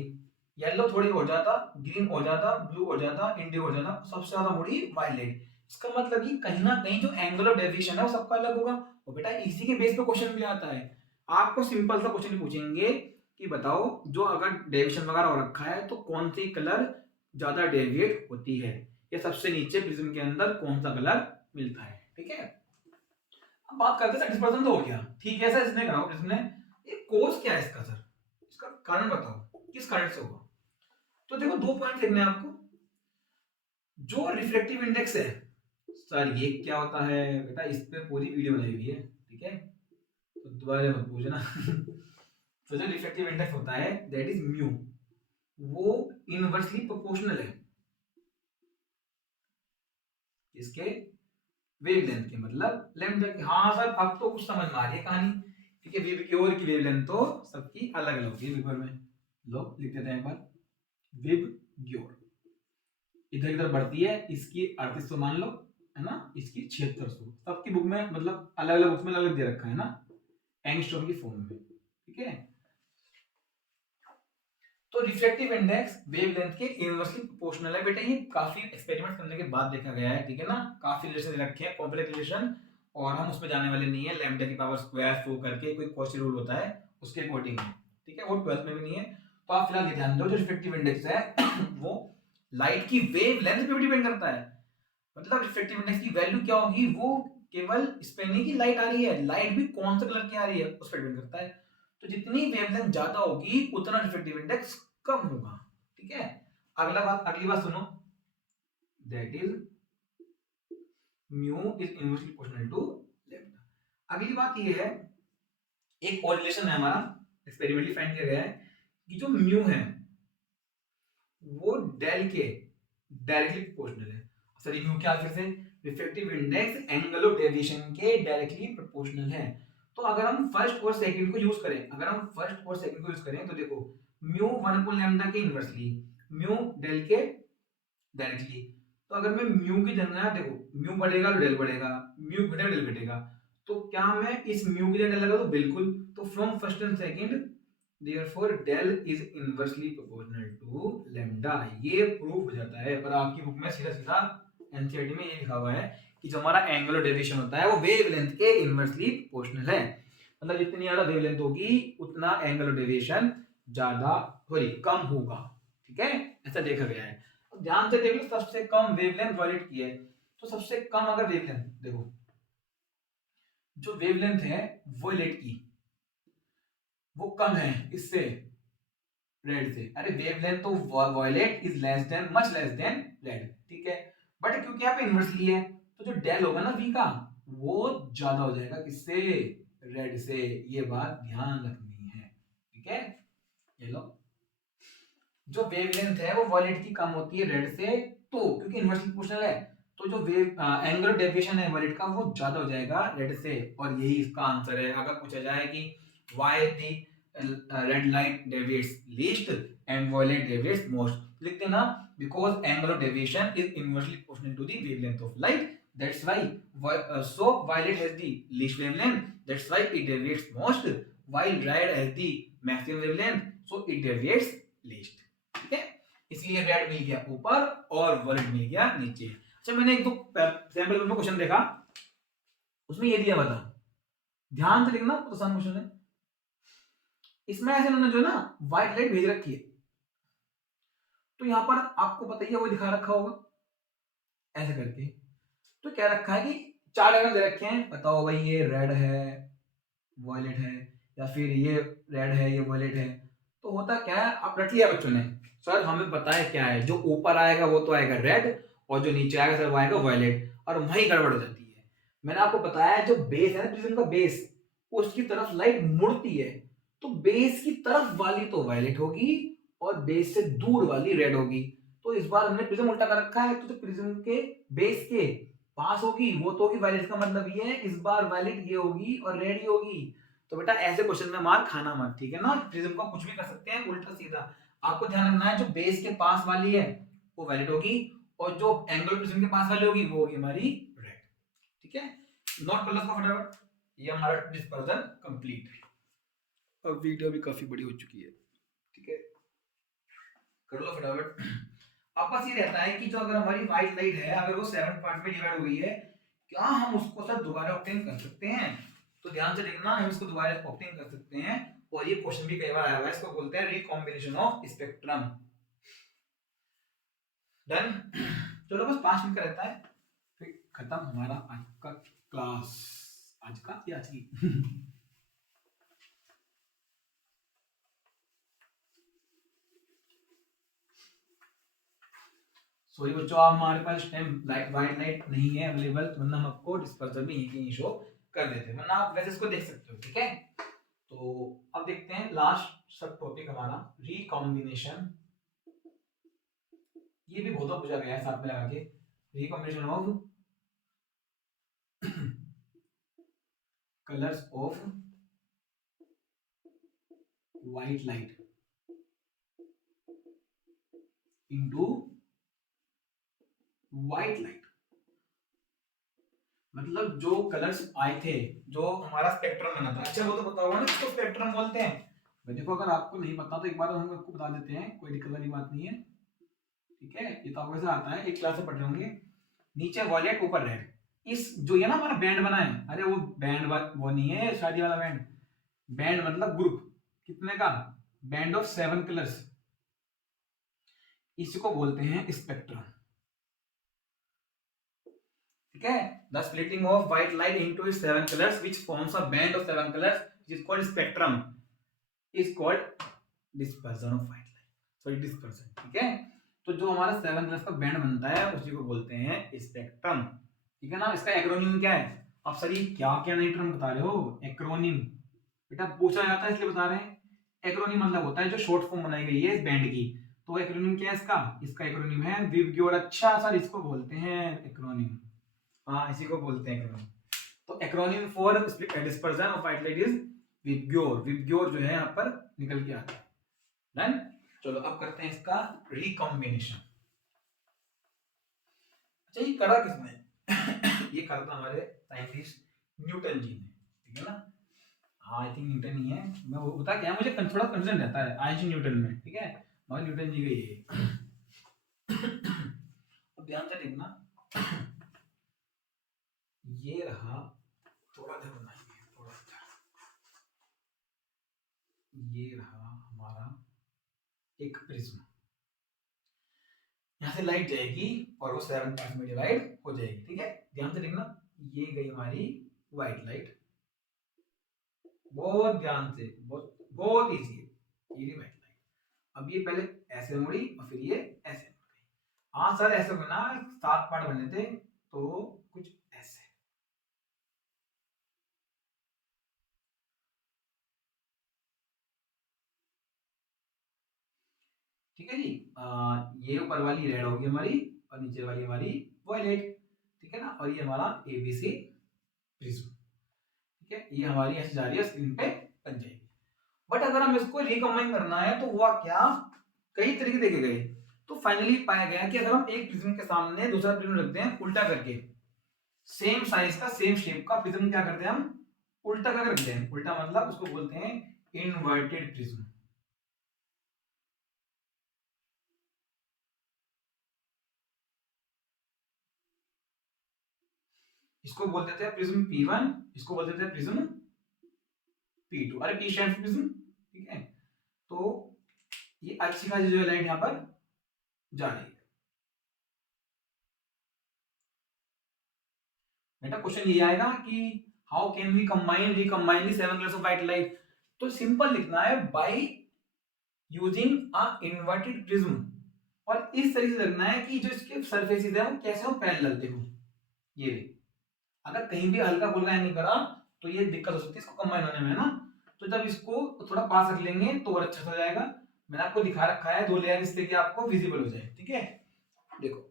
येलो थोड़ी हो जाता, ग्रीन हो जाता, ब्लू हो जाता, इंडिगो हो जाता, सबसे ज्यादा मुड़ी वायलेट। इसका मतलब कि कहीं ना कहीं जो एंगल ऑफ डेविएशन है वो सबका अलग होगा। और बेटा इसी के बेस पे क्वेश्चन भी आता है, आपको सिंपल सा क्वेश्चन पूछेंगे कि बताओ जो अगर डेविएशन वगैरह हो रखा है तो कौन सी कलर ज्यादा डेविएट होती है, या सबसे नीचे प्रिज्म के अंदर कौन सा कलर मिलता है, ठीक है। अब बात करते हैं डिस्पर्सन तो हो गया, ठीक है सर, इसने कहा प्रिज्म ने, ये कोज क्या है इसका सर, इसका कारण बताओ किस कारण से होगा। तो देखो 2 पॉइंट देखने हैं आपको, जो रिफ्लेक्टिव इंडेक्स है सर ये क्या होता है बेटा, इस पे पूरी वीडियो बनाई हुई है, ठीक है, तो दोबारा मत पूछना। तो जो रिफ्लेक्टिव इंडेक्स होता है दैट इज म्यू, वो इनवर्सली प्रोपोर्शनल है इसके वेवलेंथ के, मतलब लैम्डा की। हाँ सर अब तो कुछ समझ में आ रही है कहानी, ठीक है। विबग्योर की वेवलेंथ तो सबकी अलग अलग होती है, विबर में लो लिख देते हैं एक बार, विबग्योर इधर इधर बढ़ती है, इसकी 3800 मान लो, है ना, इसकी 7600, सबकी बुक में मतलब अलग अलग बुक में अलग दे रखा है ना, एंगस्ट्रॉम की फॉर्म में, ठीक है। तो रिफ्लेक्टिव इंडेक्स वेवलेंथ के इनवर्सली प्रोपोर्शनल है बेटा, ये काफी एक्सपेरिमेंट करने के बाद देखा गया है, ठीक है ना। काफी रिलेशन रखे हैं, कॉम्प्लेक्स रिलेशन, और हम उसमें जाने वाले नहीं है, लैम्डा की पावर स्क्वायर शो करके कोई कॉची रूल होता है उसके अकॉर्डिंग है, ठीक है, वो 12th में भी नहीं है। तो आप फिलहाल ये ध्यान दो जो रिफ्लेक्टिव इंडेक्स है वो लाइट की वेव लेंथ पे भी डिपेंड करता है। मतलब रिफ्रैक्टिव इंडेक्स की वैल्यू क्या होगी, वो केवल इस पे नहीं कि लाइट आ रही है, लाइट भी कौन से कलर की आ रही है उस पर डिपेंड करता है। तो जितनी वेवलेंथ ज्यादा होगी उतना रिफ्रैक्टिव इंडेक्स कम होगा। ठीक है, अगली बात सुनो, that is mu is inversely proportional to lambda. अगली बात ये है, एक और रिलेशन है हमारा एक्सपेरिमेंटली फाइंड किया गया है कि जो म्यू है वो डेल के डायरेक्टली प्रोपोर्शनल है। सॉरी म्यू क्या, फिर से refractive index angle of deviation के डायरेक्टली प्रोपोर्शनल है। तो अगर हम फर्स्ट और सेकंड को यूज करें, तो देखो म्यू 1/λ के इनवर्सली, म्यू डेल के डायरेक्टली। तो अगर मैं म्यू की जगह, देखो म्यू बढ़ेगा तो डेल बढ़ेगा, म्यू घटेगा डेल घटेगा, तो क्या मैं इस म्यू की जगह डेल लगा दूं? बिल्कुल। तो from first and second therefore del is inversely proportional to lambda, ये प्रूफ हो जाता है। और आपकी बुक में सीधा सीधा एनसीईआरटी में ये लिखा हुआ है कि जो हमारा एंगुलर डेविएशन होता है वो वेवलेंथ के इनवर्सली प्रोपोर्शनल है। मतलब जितनी ज्यादा वेवलेंथ होगी उतना एंगुलर डेविएशन ज्यादा कम होगा। ठीक है, ऐसा देखा गया है। ध्यान से देख लो, सबसे कम वेवलेंथ वॉयलेट की है, तो सबसे कम अगर वेवलेंथ देखो, जो वेवलेंथ है वॉयलेट की वो कम है इससे, रेड से। अरे वेवलेंथ तो violet is less than, much less than red, ठीक है। बट क्योंकि यहाँ पे इनवर्सली है तो जो डेल होगा ना वी का वो ज्यादा हो जाएगा किससे, रेड से। ये बात ध्यान रखनी है, ठीक है। ये लो, जो वेवलेंथ है वो वॉयलेट की कम होती है रेड से, तो क्योंकि इनवर्सली प्रोपोर्शनल है तो जो वेव एंगुलर डेविएशन है वॉयलेट का वो ज्यादा हो जाएगा रेड से। और यही इसका आंसर है। अगर पूछा जाए कि why the red light deviates least and violet deviates most, लिखते हैं ना, because angle of deviation is inversely proportional to the wavelength of light, that's why so violet has the least wavelength, that's why it deviates most, while red has the maximum wavelength, so it deviates least। ठीक है, इसलिए red मिल गया ऊपर और violet मिल गया नीचे। अच्छा, मैंने एक दो सैंपल में क्वेश्चन देखा, उसमें ये दिया बता, ध्यान से देखना, तो आसान क्वेश्चन है। इसमें ऐसे उन्होंने जो ना व्हाइट लाइट भेज रखी है, तो यहां पर आपको पता ही है वो दिखा रखा होगा ऐसे करके। तो क्या रखा है कि 4 डायग्राम दे रखे हैं, बताओ भाई ये रेड है वॉयलेट है, या फिर ये रेड है ये वॉयलेट है। तो होता क्या है, आप रट लिया बच्चों ने, सर हमें पता है क्या है, जो ऊपर आएगा वो तो आएगा रेड और जो नीचे आएगा सर वो आएगा वॉयलेट, और वही गड़बड़ हो जाती है। मैंने आपको बताया जो बेस है ना प्रिज्म का बेस, उसकी तरफ लाइट मुड़ती है, तो बेस की तरफ वाली तो वायलेट होगी और बेस से दूर वाली रेड होगी। तो इस बार हमने प्रिज्म उल्टा कर रखा है, तो जो प्रिज्म के बेस के पास होगी वो तो होगी वायलेट, का मतलब ये है इस बार वायलेट ये होगी और रेड ही होगी। तो बेटा ऐसे क्वेश्चन में मार खाना मत, ठीक है ना। प्रिज्म को कुछ भी कर सकते हैं उल्टा सीधा, आपको ध्यान रखना है जो बेस के पास वाली है वो वायलेट होगी और जो एंगल प्रिज्म के पास वाली होगी वो होगी हमारी रेड। ठीक है, नोट कर लो फटाफट, ये हमारा डिस्पर्जन कंप्लीट है। अब वीडियो भी काफी बड़ी हो चुकी है, ठीक है, कर लो फटाफट। अब बस ये रहता है कि जो अगर हमारी व्हाइट लाइट है अगर वो 7 पार्ट में डिवाइड हो गई है, क्या हम उसको सर दोबारा ऑब्टेन कर सकते हैं? तो ध्यान से देखना, हम इसको दोबारा ऑब्टेन कर सकते हैं, और ये क्वेश्चन भी कई बार आया हुआ है, इसको बोलते हैं रिकॉम्बिनेशन ऑफ स्पेक्ट्रम। डन। चलो बस 5 मिनट का रहता है, फिर खत्म हमारा आज का क्लास, आज की सॉरी बच्चों, आप हमारे पास टाइम लाइट वाइट लाइट नहीं है अवेलेबल, वरना हम आपको डिस्पर्जन में यहीं शो कर देते, वरना आप वैसे इसको देख सकते हो। ठीक है, तो अब देखते हैं लास्ट सब टॉपिक हमारा रिकॉम्बिनेशन। ये भी बहुत पूछा गया है साथ में लगा के, recombination of colours of white light into white light. मतलब जो कलर्स आए थे, जो हमारा स्पेक्ट्रम बना था, अच्छा वो तो पता होगा ना इसको स्पेक्ट्रम बोलते हैं। भाई देखो, अगर आपको नहीं पता तो एक बार हम आपको बता देते हैं, कोई दिक्कत वाली बात नहीं है। ठीक है, ये तो आपको ऐसा आता है, एक क्लास से पढ़ रहे होंगे, नीचे वॉयलेट ऊपर रेड। इस जो ये ना हमारा बैंड बना है, अरे वो बैंड वो नहीं है शादी वाला बैंड, बैंड मतलब ग्रुप, कितने का, बैंड ऑफ 7 कलर्स। इसी को बोलते हैं स्पेक्ट्रम। ठीक है, the splitting of white light into 7 colours which forms a band of 7 colours which is called spectrum is called dispersion of white light, sorry dispersion. ठीक है, तो जो हमारा 7 कलर्स का बैंड बनता है उसी को बोलते हैं स्पेक्ट्रम। ठीक है ना, इसका एक्रोनिम क्या है? आप सर ये क्या क्या नई टर्म बता रहे हो? एक्रोनिम बेटा पूछा जाता है इसलिए बता रहे हैं। एक्रोनिम मतलब होता है जो शॉर्ट फॉर्म बनाई गई है इस बैंड की। तो एक्रोनिम क्या है इसका? इसका एक्रोनिम है विबग्योर। अच्छा सर, इसको बोलते हैं एक्रोनिम। हाँ, इसी को बोलते हैं एक्रोनिम। तो acronym for dispersion of white light is VIBGYOR. VIBGYOR जो है यहाँ पर निकल के आता है। डन। चलो अब करते हैं इसका रिकॉम्बिनेशन। अच्छा, ये करा किसने? ये करा था हमारे साइंटिस्ट न्यूटन जी ने। ठीक है ना, आई थिंक न्यूटन ही है। मैं वो होता क्या है, मुझे थोड़ा कंफ्यूजन रहता है आईजी न्यूटन में। ठीक है, मगर न्यूटन जी का ये अब ध्यान से देखना, ये रहा, थोड़ा ध्यान बनाएंगे थोड़ा सा, ये रहा हमारा एक प्रिज्म। यहाँ से लाइट जाएगी और वो 7 पार्ट्स में डिवाइड हो जाएगी। ठीक है, ध्यान से देखना, ये गई हमारी व्हाइट लाइट। बहुत ध्यान से, बहुत बहुत इजी है, ये व्हाइट लाइट। अब ये पहले ऐसे मुड़ी और फिर ये ऐसे मुड़ गई। हाँ सर, ऐसे बना 7 पार्ट बने थे तो कुछ ऐसे। ठीक है जी, ये ऊपर वाली रेड होगी हमारी और नीचे वाली हमारी वॉयलेट। ठीक है ना, और ये हमारा एबीसी प्रिज्म। ठीक है, ये हमारी ऐसे जा रही है, स्क्रीन पे बन जाएगी। बट अगर हम इसको रिकम्बाइन करना है तो हुआ क्या, कई तरीके देखे गए। तो फाइनली पाया गया कि अगर हम एक प्रिज्म के सामने दूसरा प्रिज्म रखते हैं उल्टा करके, सेम साइज का सेम शेप का प्रिज्म क्या करते हैं हम उल्टा करके रखते हैं। उल्टा मतलब उसको बोलते हैं इनवर्टेड प्रिज्म। इसको बोलते थे प्रिज्म P1, इसको बोलते थे प्रिज्म P2। अरे P शेप प्रिज्म। ठीक है, तो ये अच्छी खासी जो लाइट यहां पर जा रही है। बेटा क्वेश्चन ये आएगा कि how can we combine recombine the 7 colours of white light. तो सिंपल लिखना है by using a inverted prism. और इस तरीके से लगना है कि जो इसके सरफेसेस है वो कैसे हो, पैरेलल। देखो ये देख, अगर कहीं भी हल्का फुल्का नहीं करा तो ये दिक्कत हो सकती है इसको कंबाइन होने में, है ना। तो जब इसको थोड़ा पास रख लेंगे तो और अच्छा हो जाएगा। मैंने आपको दिखा रखा है 2 लेयर इससे कि आपको विजिबल हो जाए। ठीक है, देखो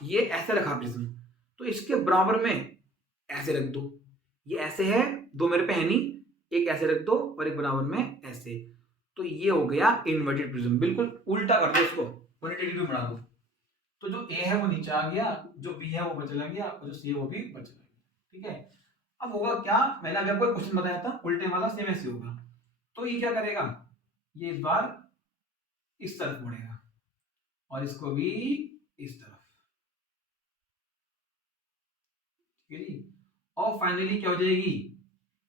ये ऐसे रखा प्रिज्म, तो इसके बराबर में ऐसे रख दो। ये ऐसे है, 2 मेरे पे है नहीं, एक ऐसे रख दो और एक बराबर में ऐसे। तो ये हो गया इन्वर्टेड प्रिज्म। बिल्कुल उल्टा कर दो इसको, 180 डिग्री बना दो। तो जो ए है वो नीचे आ गया, जो बी है वो ऊपर चला गया और जो सी है वो भी ऊपर चला गया। ठीक है, अब होगा क्या, मैंने अभी आपको क्वेश्चन बताया था उल्टे वाला, सेम ऐसे होगा। तो ये क्या करेगा, ये इस बार इस तरफ मुड़ेगा और इसको भी इस तरफ। ठीक है जी, और फाइनली क्या हो जाएगी,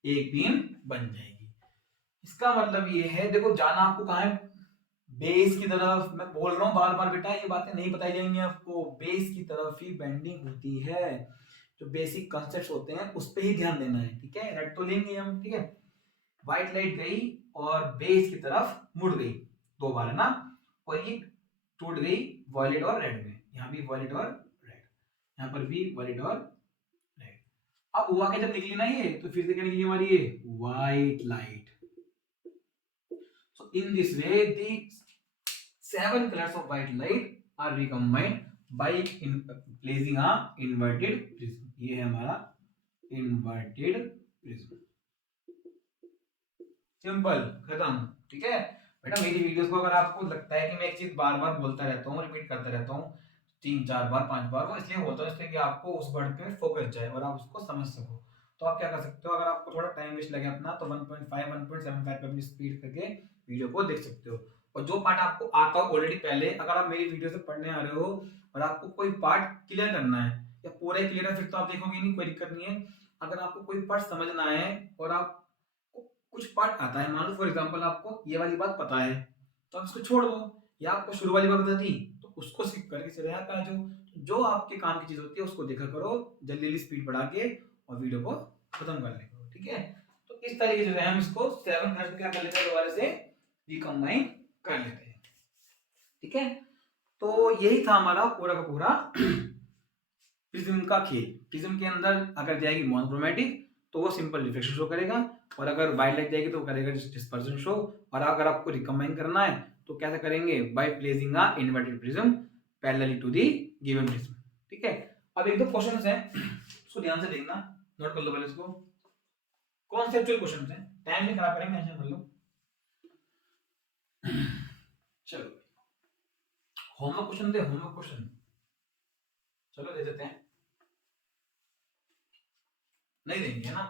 एक बीम बन जाएगी। इसका मतलब ये है, देखो जाना आपको कहाँ है, बेस की तरफ। मैं बोल रहा हूँ बार बार बेटा, ये बातें नहीं बताई जाएंगी आपको, बेस की तरफ ही बेंडिंग होती है। जो बेसिक कॉन्सेप्ट्स होते हैं उस पर ही ध्यान देना है। ठीक है, रेड तो लेंगे हम। ठीक है, व्हाइट लाइट गई और बेस की तरफ मुड़ गई 2 बार, है ना, और ये टूट गई वॉयलेट और रेड में। यहाँ भी वॉयलेट और रेड, यहाँ पर भी वॉयलेट और रेड। अब हुआ क्या, जब निकली ना ये, तो फिर से क्या निकली हमारी ये white light. So in this way the 7 colors of white light are recombined by placing a inverted prism। ये है हमारा inverted prism। सिंपल, खत्म। ठीक है बेटा, मेरी वीडियोस को अगर आपको लगता है कि मैं एक चीज बार बार बोलता रहता हूँ, रिपीट करता रहता हूँ 3-4 बार 5 बार, वो इसलिए बोलता हूँ इसलिए कि आपको उस वर्ड पे फोकस जाए और आप उसको समझ सको। तो आप क्या कर सकते हो, अगर आपको थोड़ा टाइम वेस्ट लगे अपना, तो 1.5 1.75 पे अपनी स्पीड करके वीडियो को देख सकते हो। और जो पार्ट आपको आता हो ऑलरेडी पहले, अगर आप मेरी वीडियो से पढ़ने आ रहे हो और आपको कोई पार्ट क्लियर करना है या पूरा क्लियर है, फिर तो आप देखोगे नहीं, कोई दिक्कत नहीं है। अगर आपको कोई पार्ट समझना है और आप कुछ पार्ट आता है, मान लो फॉर एग्जांपल आपको ये वाली बात पता है, तो आप इसको छोड़ दो, या आपको शुरू वाली बात बता दी तो उसको स्किप करके चले आप आ जाओ। जो आपके काम की चीज होती है उसको देखा करो, जल्दी जल्दी स्पीड बढ़ा के और वीडियो को खत्म कर लेंगे, ठीक है। तो इस तरीके से हम इसको 7 घंटे क्या कर लेते हैं, दोबारा से रिकम्बाइन कर लेते हैं, ठीक है। तो यही था हमारा पूरा का पूरा प्रिज्म का खेल। प्रिज्म के अंदर अगर जाएगी मोनोक्रोमेटिक तो वो सिंपल रिफ्लेक्शन शो करेगा, और अगर वाइट लाइट जाएगी तो करेगा डिस्पर्शन शो। और अगर आपको रिकम्बाइन करना है तो कैसे करेंगे, by placing a inverted prism parallelly to the given prism, ठीक है। अब एक दो क्वेश्चंस हैं, उसको ध्यान से देखना, नोट कर लो पहले इसको। कॉन्सेप्चुअल क्वेश्चंस हैं, टाइम नहीं खराब करेंगे, टेंशन कर लो। चलो होमवर्क क्वेश्चन दे, होमवर्क क्वेश्चन चलो दे देते हैं, नहीं देंगे ना।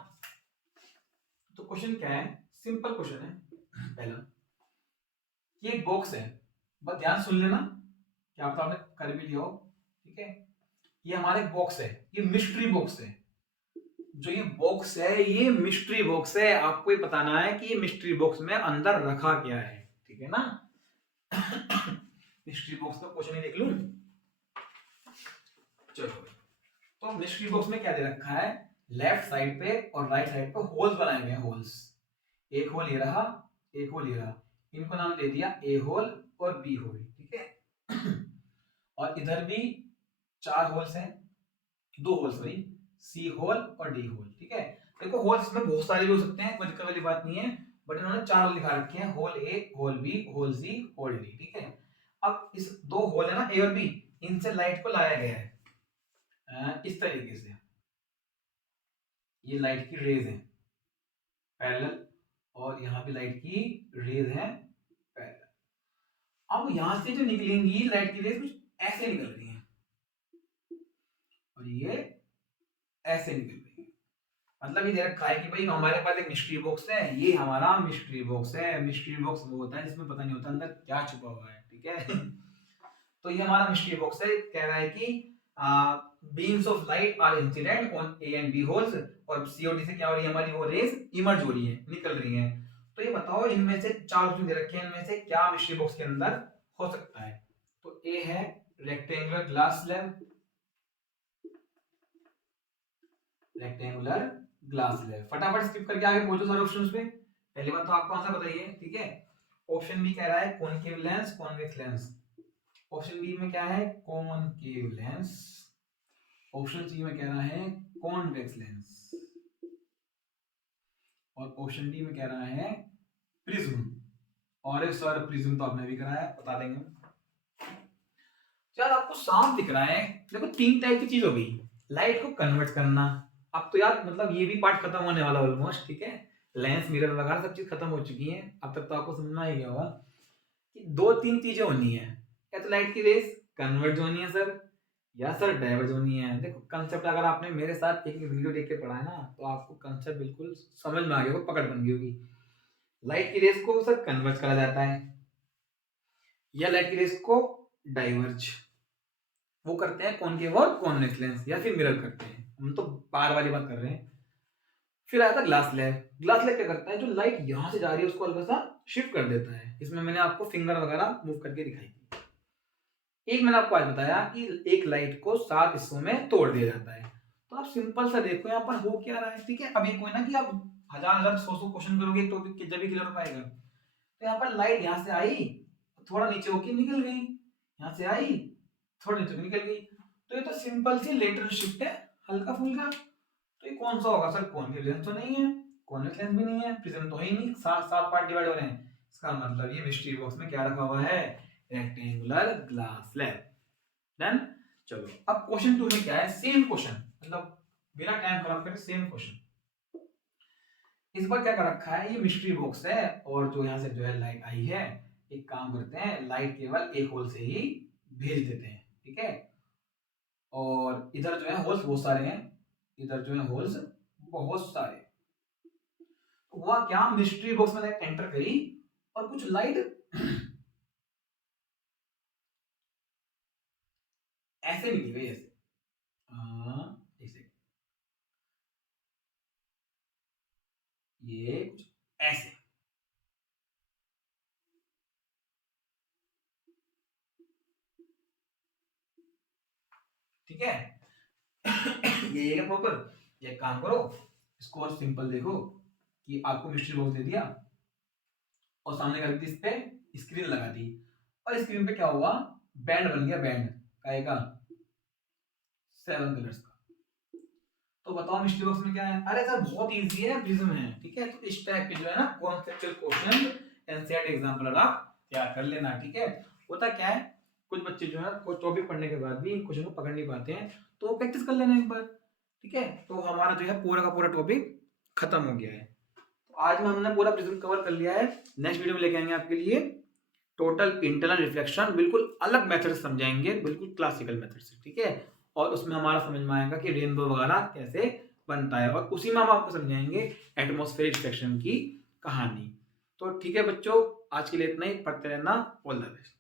तो क्वेश्चन क्या है, सिंपल क्वेश्चन है पहला। ये एक बॉक्स है, बस ध्यान सुन लेना, क्या आप तो आपने कर भी लिया हो, ठीक है। ये हमारा एक बॉक्स है, ये मिस्ट्री बॉक्स है। जो ये बॉक्स है ये मिस्ट्री बॉक्स है, आपको ये बताना है कि ये मिस्ट्री बॉक्स में अंदर रखा क्या है, ठीक है ना। मिस्ट्री बॉक्स का क्वेश्चन ही देख लूं, चलो। तो मिस्ट्री बॉक्स में क्या दे रखा है, लेफ्ट साइड पे और राइट साइड पे होल्स बनाए हुए हैं, होल्स। एक होल ये रहा, एक होल ये रहा, इनको नाम दे दिया ए होल और बी होल, ठीक है। और इधर भी 4 होल्स हैं, 2 होल्स सॉरी, सी होल और डी होल, ठीक है। देखो होल्स में बहुत सारे भी हो सकते हैं, कोई दिक्कत वाली बात नहीं है, बट इन्होंने 4 होल लिखा रखे हैं, hole A, hole B, hole C, hole D, ठीक है। अब इस 2 होल है ना ए और बी, इनसे लाइट को लाया गया है इस तरीके से, ये लाइट की रेज है पैरेलल, और यहाँ भी लाइट की रेज है पैरेलल। अब यहां से जो निकलेंगी लाइट की रेज कुछ ऐसे निकल रही है, और ये ऐसे निकल रही है। मतलब ये दे रखा है कि भाई हमारे पास एक मिस्ट्री बॉक्स है, ये हमारा मिस्ट्री बॉक्स है। मिस्ट्री बॉक्स वो होता है जिसमें पता नहीं होता अंदर क्या छुपा हुआ है, ठीक है। तो ये हमारा मिस्ट्री बॉक्स है, कह रहा है कि beams of light are incident on A and B holes, और सी और डी से क्या हो रही है, हमारी वो रेज इमर्ज हो रही है, निकल रही है। तो ये बताओ इनमें से 4 ऑप्शन दे रखे हैं, इनमें से क्या मिस्ट्री बॉक्स के अंदर हो सकता है। तो ए है rectangular glass slab, rectangular glass slab. फटाफट स्किप करके आगे पहुंचो सारे ऑप्शंस पे। पहली बात तो आपको आंसर बताइए, ठीक है। ऑप्शन बी कह रहा है concave lens, convex lens. Option B में क्या है, कॉनकेव लेंस। ऑप्शन सी में कह रहा है कॉन्वेक्स लेंस, और ऑप्शन डी में कह रहा है प्रिज्म। और सर प्रिज्म तो आपने भी कराया, बता देंगे यार, आपको साफ दिख रहा है। देखो 3 टाइप की चीज हो गई, लाइट को कन्वर्ट करना। अब तो यार मतलब ये भी पार्ट खत्म होने वाला ऑलमोस्ट, ठीक है। लेंस मिरर वगैरह सब चीज खत्म हो चुकी है, अब तक तो आपको समझना ही गया होगा कि 2-3 चीजें होनी है, या तो लाइट की रेस कन्वर्ट होनी है सर, या सर डाइवर्ज होनी है। देखो कंसेप्ट अगर आपने मेरे साथ एक वीडियो देख के पढ़ा है ना, तो आपको कंसेप्ट बिल्कुल समझ में आ गया होगा, पकड़ बन गई होगी। लाइट की रेस को सर कन्वर्ट करा जाता है, या लाइट की रेस को डाइवर्ज वो करते हैं कॉनकेव और कॉन्वेक्स लेंस, या फिर मिरर करते हैं, हम तो बार वाली बात कर रहे हैं। फिर आता ग्लास लैब। ग्लास लैब क्या करता है, जो लाइट यहां से जा रही है उसको हल्का सा शिफ्ट कर देता है। इसमें मैंने आपको फिंगर वगैरह मूव करके दिखाई थी। एक मैंने आपको आज बताया कि एक लाइट को 7 हिस्सों में तोड़ दिया जाता है। तो आप सिंपल सा देखो यहाँ पर हो क्या रहा है, ठीक है। अब ये कोई ना कि आप हजार 100 क्वेश्चन करोगे तो जब भी क्लियर हो पाएगा। तो यहाँ पर लाइट यहाँ से आई, थोड़ा नीचे होके निकल गई, यहाँ से आई, थोड़ा नीचे निकल गई। तो ये तो सिंपल सी लेटरल शिफ्ट है, हल्का फुल्का। तो ये कौन सा होगा सर, कॉन्केव लेंस तो नहीं है, कॉन्वेक्स लेंस भी नहीं है, प्रिज्म तो है ही नहीं, 7 पार्ट डिवाइड हो रहे हैं। इसका मतलब ये मिस्ट्री बॉक्स में क्या रखा हुआ है, रेक्टेंगुलर ग्लास स्लैब। डन। चलो अब क्वेश्चन 2 में क्या है, सेम क्वेश्चन, मतलब बिना टाइम खराब करे सेम क्वेश्चन। इस बार क्या कर रखा है, ये मिस्ट्री बॉक्स है, और जो यहाँ से जो है लाइट आई है, एक काम करते हैं लाइट केवल एक होल से ही भेज देते हैं, ठीक है। और इधर जो है होल्स बहुत सारे हैं, इधर जो है होल्स बहुत सारे। हुआ क्या, मिस्ट्री बॉक्स में एंटर करी और कुछ लाइट ऐसे निकल गई, ऐसे ऐसे, ये कुछ ऐसे। ठीक है। ये है प्रॉपर। ये काम करो, इसको और सिंपल देखो कि आपको मिस्ट्री बॉक्स दे दिया और सामने कर दी इस पे स्क्रीन लगा दी, और स्क्रीन पे क्या हुआ, बैंड बन गया, बैंड का 7 कलर्स का। तो बताओ मिस्ट्री बॉक्स में क्या है? अरे सर बहुत इजी है, प्रिज्म है। ठीक है, तो इस टाइप के जो है ना कॉन्सेप्चुअल क्वेश्चन एनसीईआरटी एग्जांपल आप तैयार कर लेना। ठीक है, होता क्या है, कुछ बच्चे जो है कोई टॉपिक पढ़ने के बाद भी क्वेश्चन को पकड़ नहीं पाते हैं, तो प्रैक्टिस कर लेना एक बार। ठीक है, तो हमारा जो है पूरा का पूरा टॉपिक खत्म हो गया है। तो आज में हमने पूरा प्रिज्म कवर कर लिया है। नेक्स्ट वीडियो में लेके आएंगे आपके लिए टोटल इंटरनल रिफ्लेक्शन, बिल्कुल अलग मेथड से समझाएंगे, बिल्कुल क्लासिकल मेथड से। ठीक है, और उसमें हमारा समझ में आएगा कि रेनबो वगैरह कैसे बनता है, और उसी में हम आपको समझाएंगे एटमॉस्फेरिक रिफ्लेक्शन की कहानी। तो ठीक है बच्चों, आज के लिए इतना ही, पढ़ते रहना। All the best.